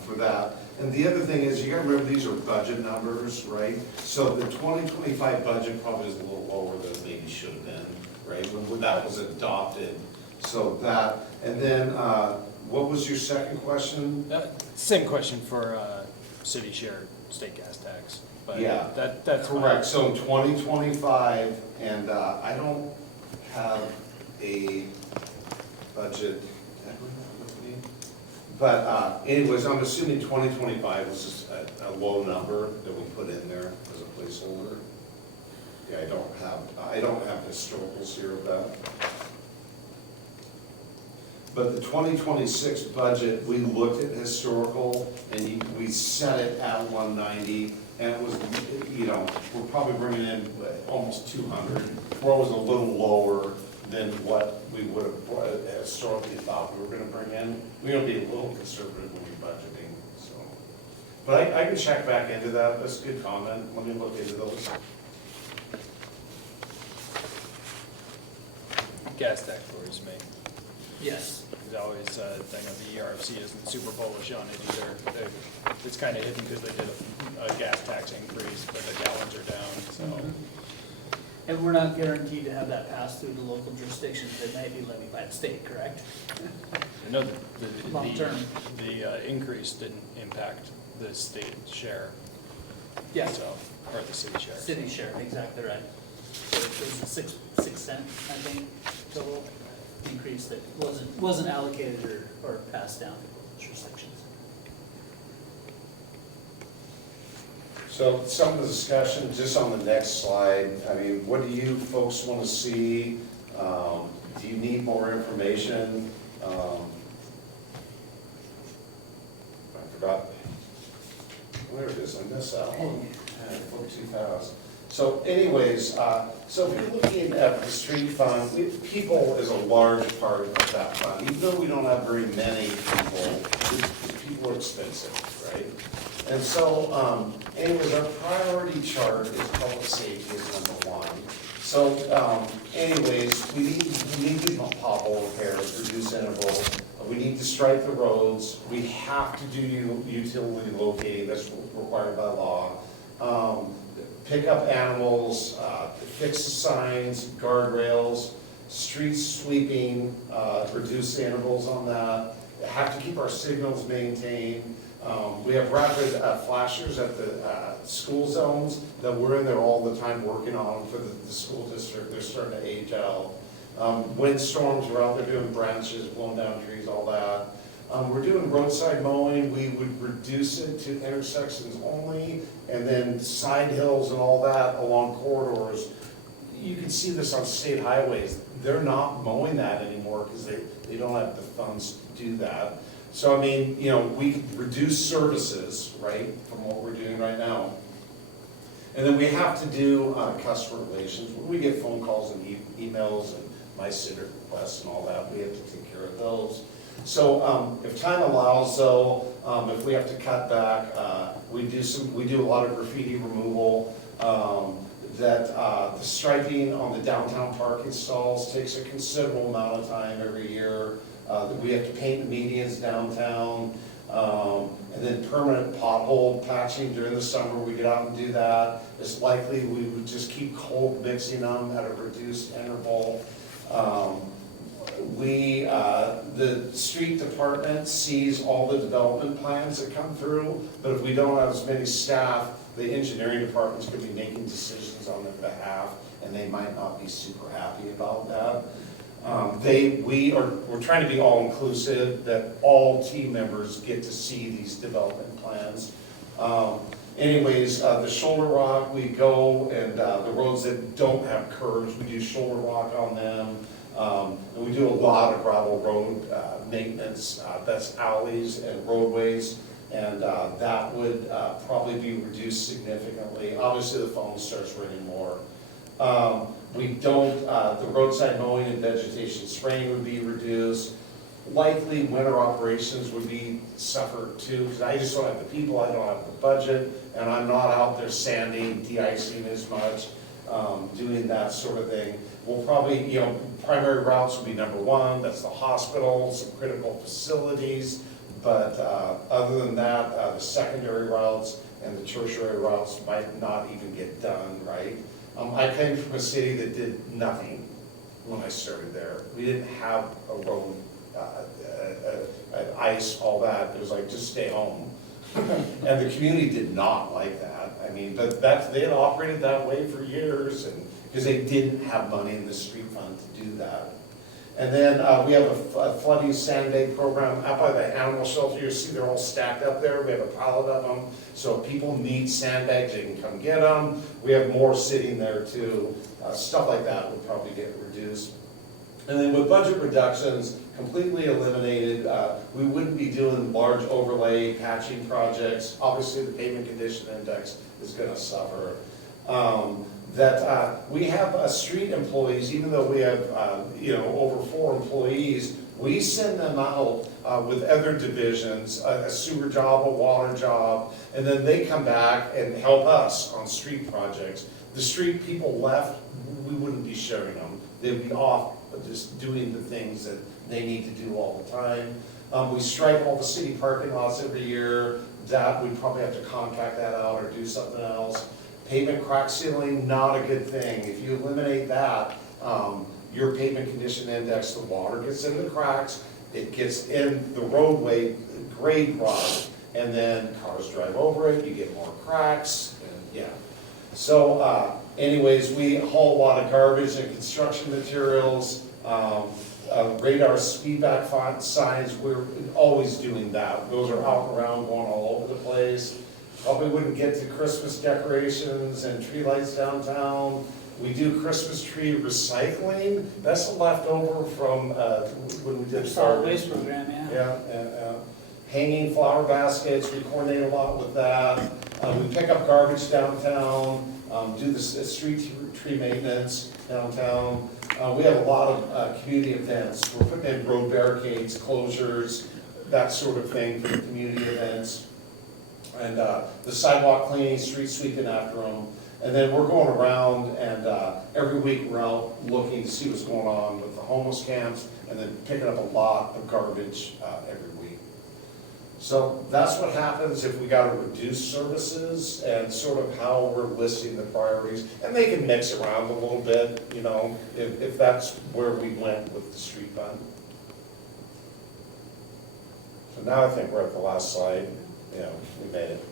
for that. And the other thing is, you gotta remember, these are budget numbers, right? So the 2025 budget probably is a little lower than it maybe should have been, right, when that was adopted. So that, and then, what was your second question? Same question for city share state gas tax. But Yeah, that's fine. correct. So in 2025, and I don't have a budget, did I bring that with me? But anyways, I'm assuming 2025 was just a low number that we put in there as a placeholder. Yeah, I don't have historicals here of that. But the 2026 budget, we looked at historical, and we set it at 190, and it was, we're probably bringing in almost 200, where it was a little lower than what we would have historically thought we were gonna bring in. We're gonna be a little conservative when we're budgeting, so. But I can check back into that. That's a good comment. Let me look into those. Gas tax worries me. Yes. It's always, I know the ERFC isn't super bullish on it either. It's kind of hidden because they did a gas tax increase, but the gallons are down, so. And we're not guaranteed to have that pass through the local jurisdictions that may be levied by the state, correct? No, Long term. the increase didn't impact the state share, Yeah, so, or the city share. city share, exactly right. So it was a 6 cent, I think, total increase that wasn't allocated or passed down to jurisdictions. So some of the discussion, just on the next slide, I mean, what do you folks want to see? Do you need more information? I forgot. Where it is, I missed that one. I flipped too fast. So anyways, so if you're looking at the street fund, people is a large part of that fund. Even though we don't have very many people are expensive, right? And so, anyways, our priority chart is public safety is number one. So, anyways, we need to pump pothole repairs, reduce interval. We need to stripe the roads. We have to do utility locating, that's required by law. Pick up animals, fix the signs, guardrails, street sweeping, reduce the intervals on that. Have to keep our signals maintained. We have rapid flashers at the school zones that we're in there all the time working on for the school district. They're starting to age out. Windstorms, we're out there doing branches, blowing down trees, all that. We're doing roadside mowing. We would reduce it to intersections only, and then side hills and all that along corridors. You can see this on state highways. They're not mowing that anymore because they don't have the funds to do that. So, I mean, you know, we reduce services, right, from what we're doing right now. And then we have to do customer relations. We get phone calls and emails and my civic requests and all that. We have to take care of those. So if time allows, though, if we have to cut back, we do a lot of graffiti removal. The striping on the downtown parking stalls takes a considerable amount of time every year. We have to paint the medians downtown, and then permanent pothole patching during the summer. We get out and do that. It's likely we would just keep cold mixing them at a reduced interval. The street department sees all the development plans that come through, but if we don't have as many staff, the engineering department's gonna be making decisions on their behalf, and they might not be super happy about that. We're trying to be all-inclusive, that all team members get to see these development plans. Anyways, the shoulder rock, we go, and the roads that don't have curves, we do shoulder rock on them. And we do a lot of gravel road maintenance, that's alleys and roadways, and that would probably be reduced significantly. Obviously, the phone starts ringing more. We don't, the roadside mowing and vegetation spraying would be reduced. Likely, winter operations would be suffered too, because I just don't have the people, I don't have the budget, and I'm not out there sanding, de-icing as much, doing that sort of thing. We'll probably, you know, primary routes will be number one, that's the hospital, some critical facilities, but other than that, the secondary routes and the tertiary routes might not even get done, right? I came from a city that did nothing when I started there. We didn't have a road, ice, all that. It was like, just stay home. And the community did not like that. I mean, but they had operated that way for years, and because they didn't have money in the street fund to do that. And then we have a flooding sandbag program out by the animal shelter. You see they're all stacked up there. We have a pallet of them. So if people need sandbags, they can come get them. We have more sitting there too. Stuff like that would probably get reduced. And then with budget reductions completely eliminated, we wouldn't be doing large overlay patching projects. Obviously, the pavement condition index is going to suffer. We have street employees, even though we have over 4 employees, we send them out with other divisions, a sewer job, a water job, and then they come back and help us on street projects. The street people left, we wouldn't be sharing them. They'd be off just doing the things that they need to do all the time. We stripe all the city parking lots every year. That we'd probably have to contract that out or do something else. Pavement crack sealing, not a good thing. If you eliminate that, your pavement condition index, the water gets in the cracks, it gets in the roadway, grade rot, and then cars drive over it, you get more cracks, and yeah. So anyways, we haul a lot of garbage and construction materials, radar speedback signs, we're always doing that. Those are out and around, going all over the place. Probably wouldn't get to Christmas decorations and tree lights downtown. We do Christmas tree recycling. That's a leftover from when we did Solid garbage. waste program, yeah. Yeah. Hanging flower baskets, we coordinate a lot with that. We pick up garbage downtown, do the street tree maintenance downtown. We have a lot of community events. We're putting in road barricades, closures, that sort of thing for the community events. And the sidewalk cleaning, street sweeping after them. And then we're going around and every week we're out looking to see what's going on with the homeless camps and then picking up a lot of garbage every week. So that's what happens if we gotta reduce services and sort of how we're listing the priorities. And they can mix around a little bit, you know, if that's where we went with the street fund. So now I think we're at the last slide. Yeah, we made it.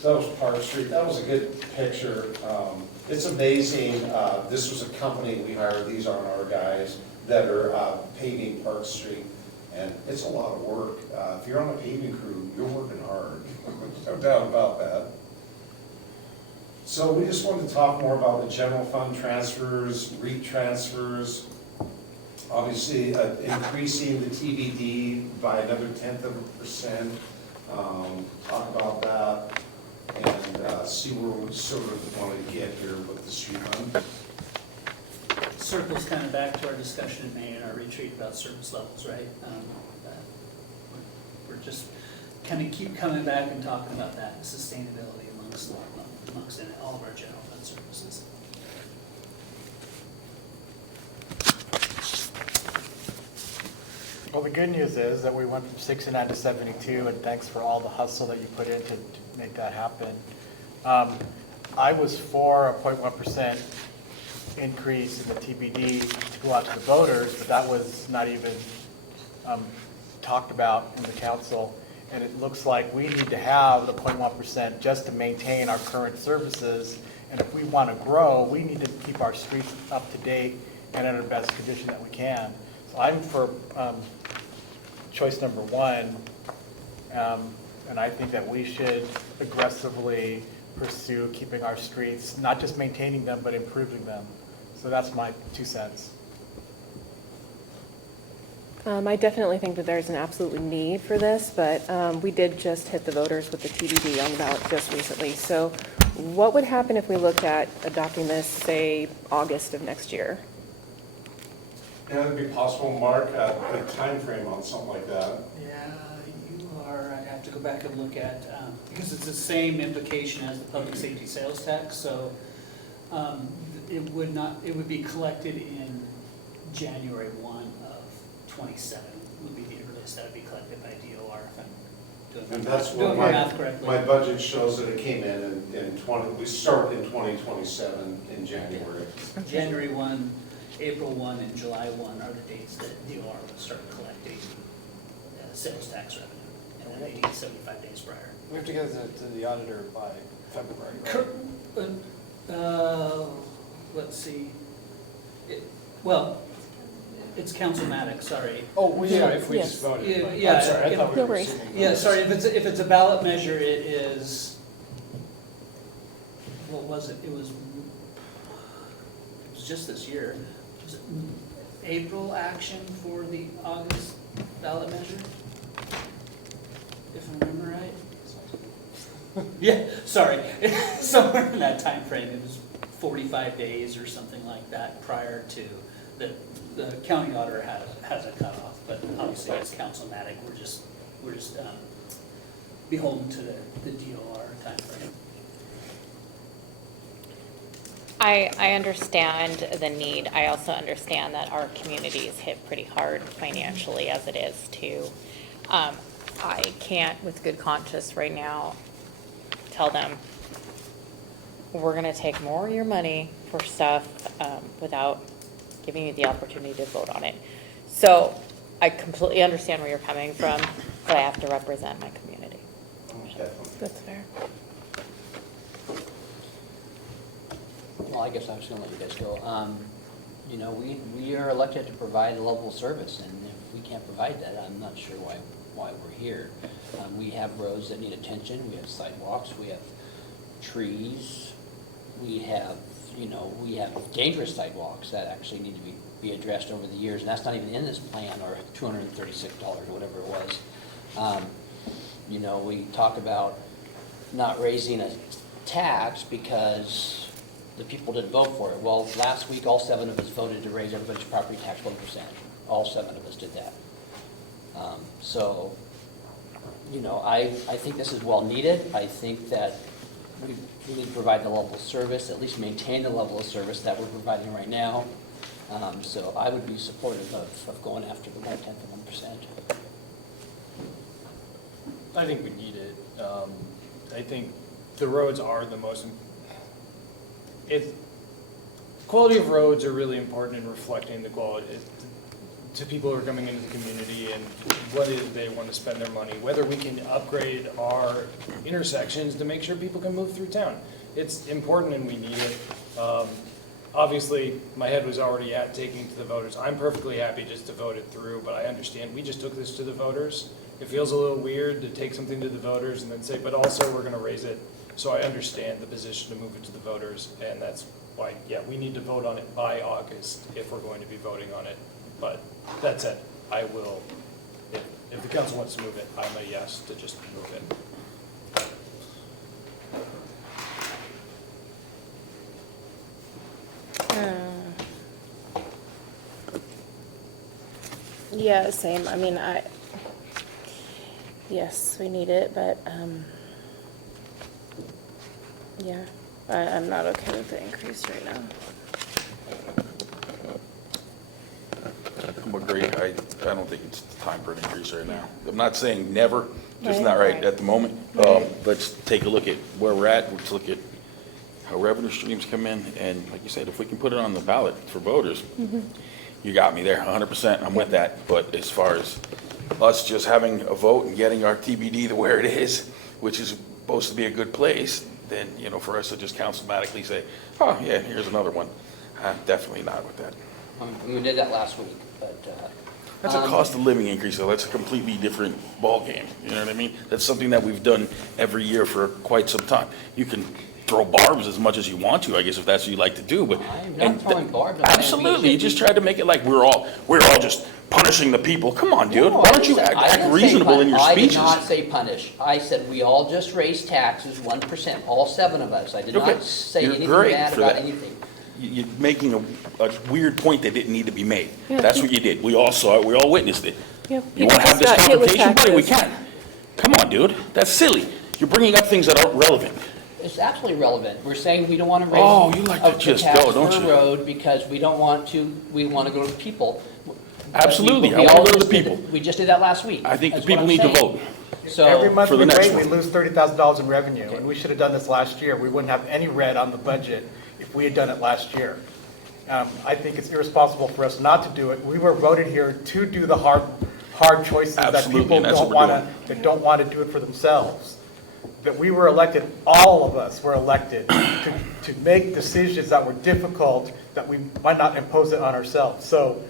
So that was Park Street. That was a good picture. It's amazing. This was a company we hired. These aren't our guys that are paving Park Street. And it's a lot of work. If you're on a paving crew, you're working hard. No doubt about that. So we just wanted to talk more about the general fund transfers, REIT transfers. Obviously, increasing the TBD by another 1/10%. Talk about that and see where we sort of want to get here with the street fund. Circles kind of back to our discussion in May and our retreat about service levels, right? We're just kind of keep coming back and talking about that and sustainability amongst all of our general fund services. Well, the good news is that we went from 69 to 72, and thanks for all the hustle that you put in to make that happen. I was for a 0.1% increase in the TBD to go out to the voters, but that was not even talked about in the council. And it looks like we need to have the 0.1% just to maintain our current services. And if we want to grow, we need to keep our streets up to date and in the best condition that we can. So I'm for choice number one, and I think that we should aggressively pursue keeping our streets, not just maintaining them, but improving them. So that's my 2 cents. I definitely think that there's an absolute need for this, but we did just hit the voters with the TBD on the ballot just recently. So what would happen if we looked at adopting this, say, August of next year? Yeah, it'd be possible, Mark, a time frame on something like that. Yeah, you are, I'd have to go back and look at, because it's the same implication as the public safety sales tax, so it would be collected in January 1 of 27 would be the earliest that would be collected by DOR, if I'm And that's doing what my math correctly. my budget shows that it came in we start in 2027 in January. January 1, April 1, and July 1 are the dates that DOR will start collecting sales tax revenue, and then they need 75 days prior. We have to get to the auditor by February, right? Let's see. Well, it's councilmatic, sorry. Oh, well, yeah, if we Yes. just voted. Yeah, but- yeah, I'm sorry, I thought we No were worries. assuming. Yeah, sorry, if it's a ballot measure, it is, what was it? It was just this year. Was it April action for the August ballot measure? If I remember right? Yeah, sorry, somewhere in that time frame. It was 45 days or something like that prior to the county auditor has a cutoff, but obviously as councilmatic, we're just beholden to the DOR timeframe. I understand the need. I also understand that our community is hit pretty hard financially as it is too. I can't with good conscience right now tell them we're gonna take more of your money for stuff, without giving you the opportunity to vote on it. So I completely understand where you're coming from, but I have to represent my community. That's fair. Well, I guess I was gonna let you guys go. You know, we are elected to provide a level of service, and if we can't provide that, I'm not sure why we're here. We have roads that need attention, we have sidewalks, we have trees, we have, we have dangerous sidewalks that actually need to be addressed over the years, and that's not even in this plan, or $236, or whatever it was. We talk about not raising a tax because the people didn't vote for it. Well, last week, all 7 of us voted to raise everybody's property tax 1%. All 7 of us did that. So, I think this is well needed. I think that we need to provide the level of service, at least maintain the level of service that we're providing right now. So I would be supportive of going after the 1/10 of 1%. I think we need it. I think the roads are the most, quality of roads are really important in reflecting the quality to people who are coming into the community and what it is they want to spend their money, whether we can upgrade our intersections to make sure people can move through town. It's important and we need it. Obviously, my head was already at taking it to the voters. I'm perfectly happy just to vote it through, but I understand we just took this to the voters. It feels a little weird to take something to the voters and then say, but also we're going to raise it. So I understand the position to move it to the voters, and that's why, yeah, we need to vote on it by August if we're going to be voting on it. But that said, I will, if the council wants to move it, I'm a yes to just move it. Yeah, same. I mean, yes, we need it, but, yeah, I'm not okay with the increase right now. I'm agreed. I don't think it's time for an increase right now. I'm not saying never, just Right. not right at the moment. Right. Let's take a look at where we're at. Let's look at how revenue streams come in. And like you said, if we can put it on the ballot for voters, you got me there, 100%. I'm with that. But as far as us just having a vote and getting our TBD to where it is, which is supposed to be a good place, then, for us to just councilmatically say, oh, yeah, here's another one. Definitely not with that. We did that last week, but. That's a cost of living increase, though. That's a completely different ballgame. You know what I mean? That's something that we've done every year for quite some time. You can throw barbs as much as you want to, I guess, if that's what you like to do, but. I'm not throwing barbs. Absolutely. You just tried to make it like we're all just punishing the people. Come on, dude. No, Why don't you I act didn't say reasonable in your I speeches? did not say punish. I said we all just raised taxes 1%, all 7 of us. I did Okay. not say You're anything great bad for about that. anything. You're making a weird point that didn't need to be made. Yeah. That's what you did. We all saw it. We all witnessed it. Yeah, You people want to have just this got hit with conversation, buddy? We taxes. can. Come on, dude. That's silly. You're bringing up things that aren't relevant. It's absolutely relevant. We're saying we don't want to raise Oh, you like to the just tax go, don't for you? a road because we don't want to, we want to go to the people. But Absolutely. we I wanna all go to the just did- people. We just did that last week. I think the That's what people I'm need to saying. vote. So. Every month for we the next wait, we one. lose $30,000 in revenue, and we should have done this last year. We wouldn't have any red on the budget if we had done it last year. I think it's irresponsible for us not to do it. We were voted here to do the hard choices that Absolutely, people and that's don't what we're want to, that don't want to do it for themselves. That we were elected, all of us were elected to make decisions that were difficult, that we might not impose it on ourselves. So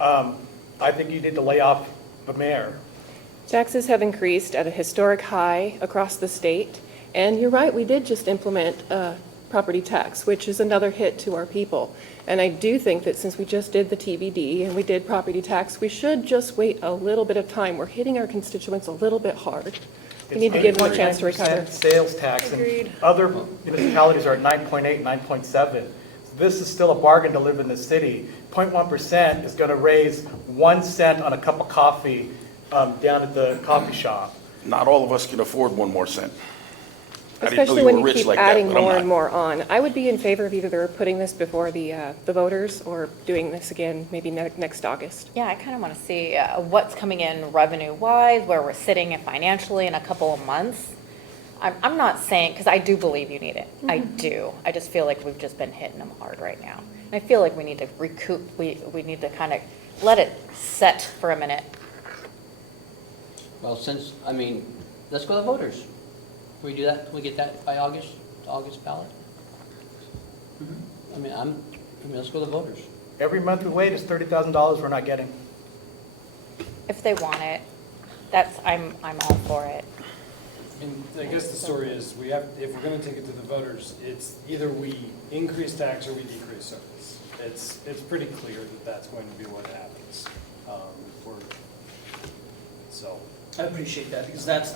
I think you need to lay off the mayor. Taxes have increased at a historic high across the state, and you're right, we did just implement a property tax, which is another hit to our people. And I do think that since we just did the TBD and we did property tax, we should just wait a little bit of time. We're hitting our constituents a little bit hard. We need to give them a chance to recover. Sales tax, Agreed. and other municipalities are at 9.8, 9.7. So this is still a bargain to live in the city. 0.1% is going to raise 1 cent on a cup of coffee down at the coffee shop. Not all of us can afford 1 more cent. I didn't know Especially you when were you rich keep like that, adding but I'm more not. and more on. I would be in favor of either putting this before the voters or doing this again maybe next August. Yeah, I kind of want to see what's coming in revenue-wise, where we're sitting financially in a couple of months. I'm not saying, because I do believe you need it. I do. I just feel like we've just been hitting them hard right now. And I feel like we need to recoup, we need to kind of let it set for a minute. Well, since, I mean, let's go to the voters. Can we do that? Can we get that by August ballot? I mean, let's go to the voters. Every month we wait is $30,000 we're not getting. If they want it, I'm all for it. And I guess the story is, if we're gonna take it to the voters, it's either we increase tax or we decrease service. It's pretty clear that that's going to be what happens. So, I appreciate that, because that's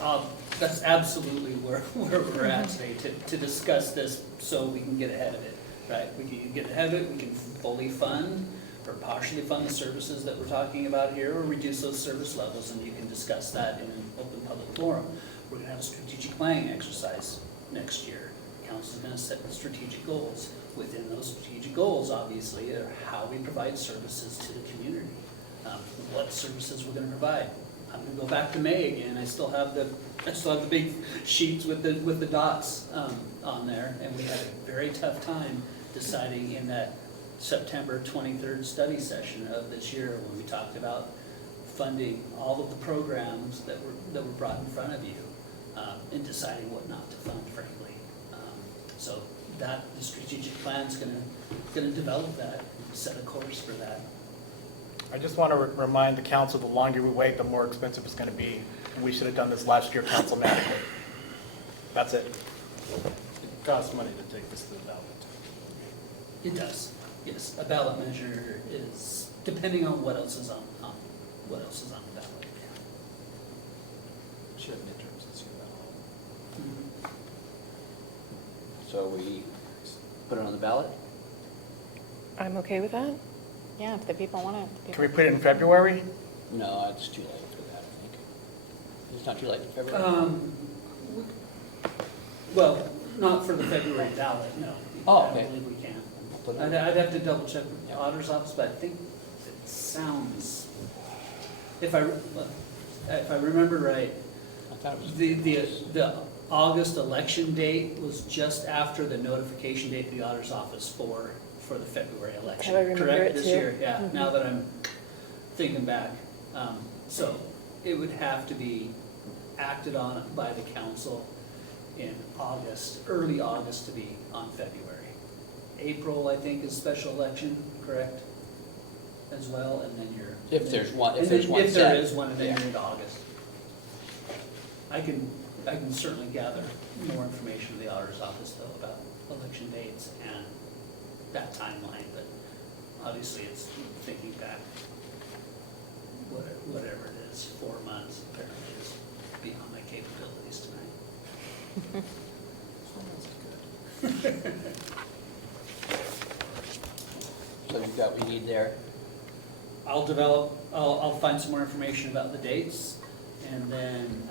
absolutely where we're at today, to discuss this so we can get ahead of it, right? We can get ahead of it, we can fully fund or partially fund the services that we're talking about here, or reduce those service levels, and you can discuss that in an open public forum. We're gonna have a strategic planning exercise next year. Council's gonna set strategic goals. Within those strategic goals, obviously, are how we provide services to the community. What services we're gonna provide. I'm gonna go back to May again, I still have the big sheets with the dots on there, and we had a very tough time deciding in that September 23rd study session of this year, when we talked about funding all of the programs that were brought in front of you, and deciding what not to fund, frankly. So the strategic plan's gonna develop that, set a course for that. I just want to remind the council, the longer we wait, the more expensive it's going to be. And we should have done this last year councilmatically. That's it. it costs money to take this to the ballot. It does, yes. A ballot measure is, depending on what else is on the ballot. Should have midterms this year, Mhm. So we put it on the ballot? I'm okay with that. Yeah, if the people want it. Can we put it in February? No, it's too late for that, I think. It's not too late in February? Well, not for the February ballot, no. Oh, I okay. don't believe we can. Put it I'd on. have to double check with the Yeah. auditor's office, but I think it sounds, if I remember right, I thought it was. the August election date was just after the notification date to the auditor's office for the February election. I remember Correct, it this too. year, yeah, Mhm. now that I'm thinking back. So it would have to be acted on by the council in August, early August to be on February. April, I think, is special election, correct? As well, and then you're. If there's one, And then set. If there is one, and then Yeah. you're into August. I can certainly gather more information from the auditor's office though about election dates and that timeline, but obviously it's thinking back, whatever it is, 4 months apparently is beyond my capabilities tonight. So you've got what you need there? I'll find some more information about the dates and then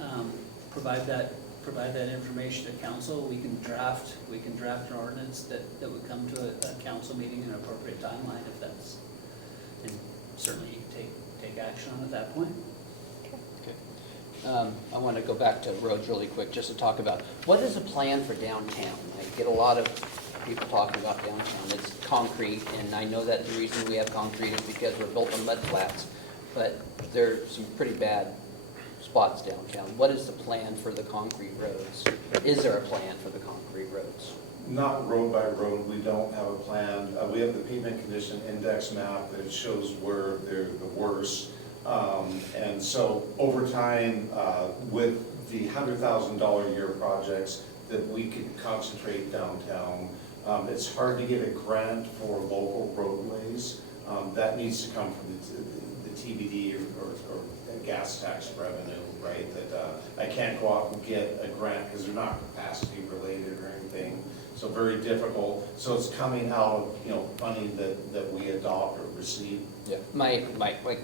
provide that information to council. We can draft an ordinance that would come to a council meeting in an appropriate timeline if that's, and certainly you can take action on it at that point. Okay. I want to go back to roads really quick, just to talk about, what is the plan for downtown? I get a lot of people talking about downtown. It's concrete, and I know that the reason we have concrete is because we're built on mud flats, but there's some pretty bad spots downtown. What is the plan for the concrete roads? Is there a plan for the concrete roads? Not road by road, we don't have a plan. We have the pavement condition index map that shows where they're the worst. And so over time, with the $100,000 a year projects that we could concentrate downtown, it's hard to get a grant for local roadways. That needs to come from the TBD or gas tax revenue, right? That I can't go out and get a grant because they're not capacity related or anything. So very difficult. So it's coming out of, funding that we adopt or receive. Yeah. My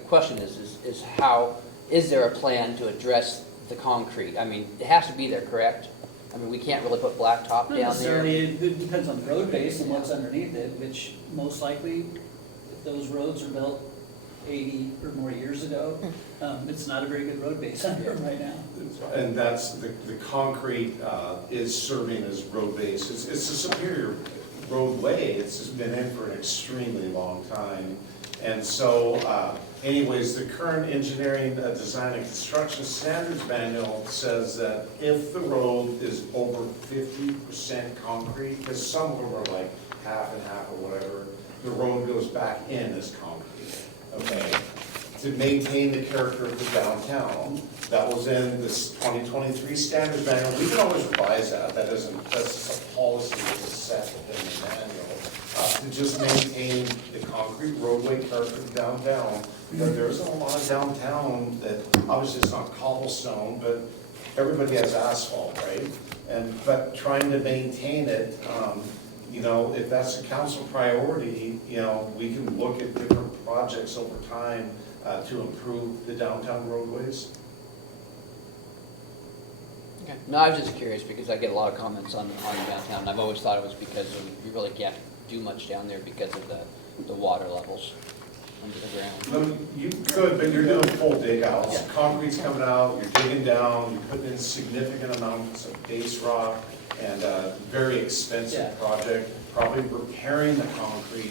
question is how, is there a plan to address the concrete? I mean, it has to be there, correct? I mean, we can't really put blacktop Not down there. necessarily, it depends on the road base and what's underneath it, which most likely, if those roads are built 80 or more years ago. It's not a very good road base under them right now. And that's, the concrete is serving as road base. It's a superior roadway. It's just been in for an extremely long time. And so anyways, the current engineering, design and construction standards manual says that if the road is over 50% concrete, because some of them are like half and half or whatever, the road goes back in as concrete, okay? To maintain the character of the downtown, that was in this 2023 standards manual. We can always revise that. That's just a policy that's set within the manual. To just maintain the concrete roadway character of downtown. But there isn't a lot of downtown that, obviously it's not cobblestone, but everybody has asphalt, right? But trying to maintain it, if that's a council priority, we can look at different projects over time to improve the downtown roadways. Okay. No, I was just curious because I get a lot of comments on downtown. And I've always thought it was because you really can't do much down there because of the water levels under the ground. No, you could, but you're doing full dig outs. Concrete's coming out, you're digging down, you're putting in significant amounts of base rock and a very expensive project, probably repairing the concrete,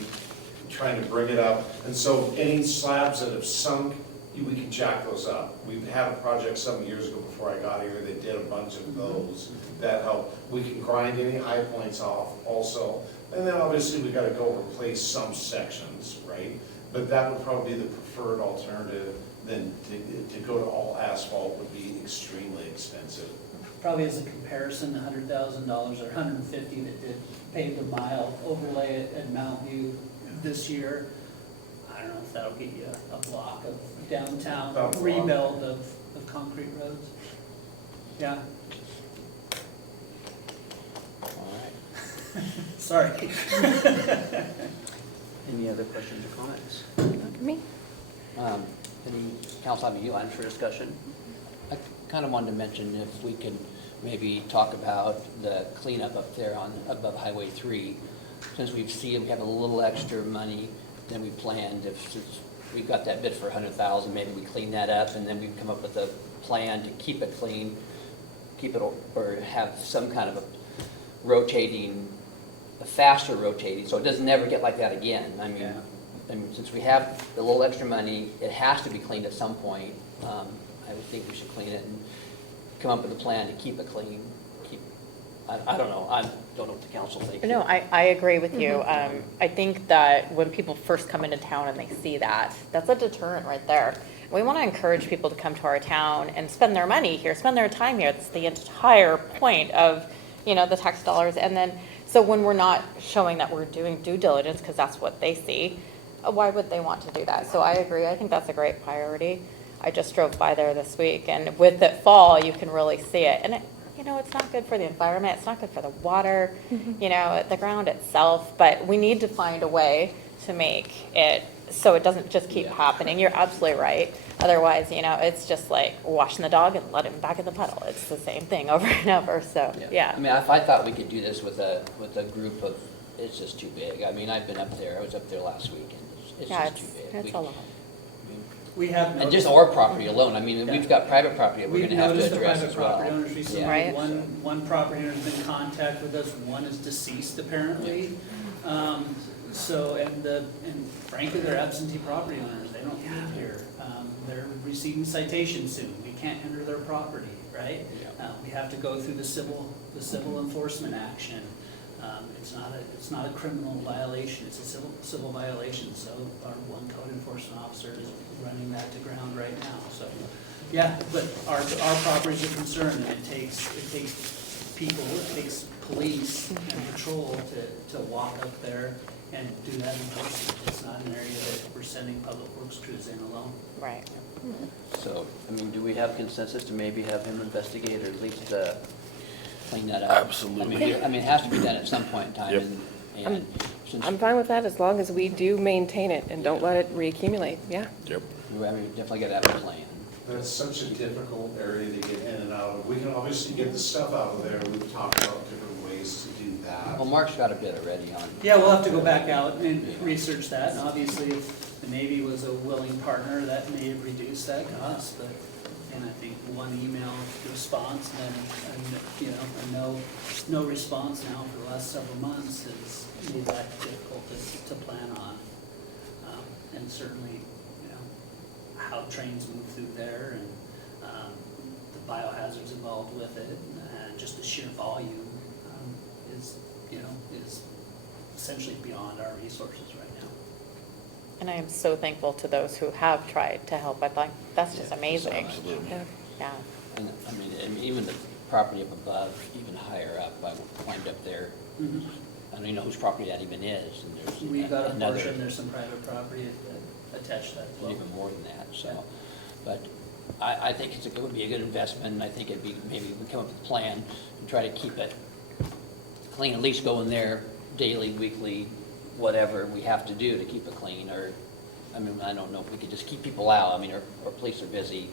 trying to bring it up. And so any slabs that have sunk, we can jack those up. We've had a project some years ago before I got here, they did a bunch of those that help. We can grind any high points off also. And then obviously we gotta go replace some sections, right? But that would probably be the preferred alternative than to go to all asphalt would be extremely expensive. Probably as a comparison, $100,000 or $150,000 that did pave the mile overlay at Mount View this year. I don't know if that'll get you a block of downtown About a block. rebuild of concrete roads. Yeah, All right. sorry. Any other questions or comments? Not me. Any council have any lines for discussion? I kind of wanted to mention if we could maybe talk about the cleanup up there above Highway 3. Since we have a little extra money than we planned, since we got that bid for $100,000, maybe we clean that up and then we come up with a plan to keep it clean, or have some kind of a faster rotating, so it doesn't never get like that again. I mean, since we have the little extra money, it has to be cleaned at some point. I would think we should clean it and come up with a plan to keep it clean. I don't know. I don't know what the council thinks. No, I agree with you. I think that when people first come into town and they see that, that's a deterrent right there. We want to encourage people to come to our town and spend their money here, spend their time here. That's the entire point of, the tax dollars. And then, so when we're not showing that we're doing due diligence, because that's what they see, why would they want to do that? So I agree. I think that's a great priority. I just drove by there this week, and with it fall, you can really see it. And it's not good for the environment. It's not good for the water, the ground itself. But we need to find a way to make it so it doesn't just keep happening. You're absolutely right. Otherwise, it's just like washing the dog and let him back in the puddle. It's the same thing over and over. So, yeah. I mean, if I thought we could do this with a group of, it's just too big. I mean, I've been up there. I was up there last week, and it's just too big. It's a lot. We have And noticed. just our property alone. I mean, we've got private property that we're We've going to have to noticed the address private as well. property owners recently. Right. One property owner's been in contact with us, one is deceased apparently. And frankly, they're absentee property owners, they don't live here. They're receiving citations soon, we can't enter their property, right? We have to go through the civil enforcement action. It's not a criminal violation, it's a civil violation, so our one code enforcement officer is running that to ground right now, so. Yeah, but our properties are concerned, and it takes people, it takes police and patrol to walk up there and do that enforcement. It's not an area that we're sending public works crews in alone. Right. So, I mean, do we have consensus to maybe have him investigate or at least clean that up? Absolutely. I mean, it has to be done at some point in time. Yep. And since, I'm fine with that as long as we do maintain it and don't let it reaccumulate, yeah. Yep. we definitely got to have a plan. That's such a difficult area to get in and out of. We can obviously get the stuff out of there. We've talked about different ways to do that. Well, Mark's got a bit already on. Yeah, we'll have to go back out and research that, and obviously if the maybe was a willing partner, that may have reduced that cost, but, and I think one email response and then, no response now for the last several months has made that difficult to plan on. And certainly, how trains move through there and the biohazards involved with it, and just the sheer volume is essentially beyond our resources right now. And I am so thankful to those who have tried to help. I thought, that's just amazing. Absolutely. Yeah. And, I mean, and even the property up above, even higher up, I climbed up there. I don't even know whose property that even is, and there's We've got a another, portion, there's some private property attached to that as well. even more than that, Yeah. so. But I think it would be a good investment, and I think it'd be, maybe we come up with a plan and try to keep it clean, at least go in there daily, weekly, whatever we have to do to keep it clean, or, I mean, I don't know if we could just keep people out. I mean, our police are busy,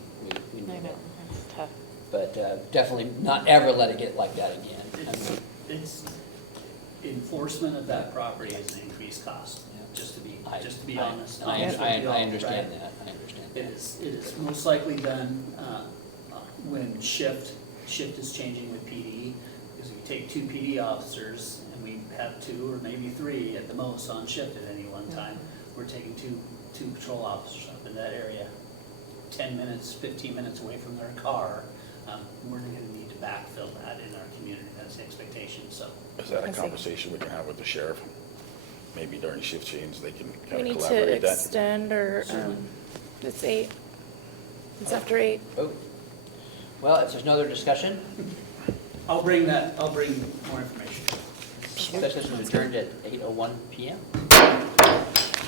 we I need know, it. it's tough. But definitely not ever let it get like that again. I mean, It's, enforcement of that property is an increased cost, Yeah. just to be I- honest. I honest with you all, understand right? that, I understand It that. is most likely done when shift is changing with PD, because we take 2 PD officers and we have 2 or maybe 3 at the most on shift at any one time. We're taking two patrol officers up in that area, 10 minutes, 15 minutes away from their car. We're gonna need to backfill that in our community, that's the expectation, so. Is that I a see. conversation we can have with the sheriff? Maybe during shift change, they can We kind of need to collaborate that? extend or, it's 8. It's after 8. Oh, well, if there's no other discussion, I'll bring more information. session is adjourned at 8:01 PM.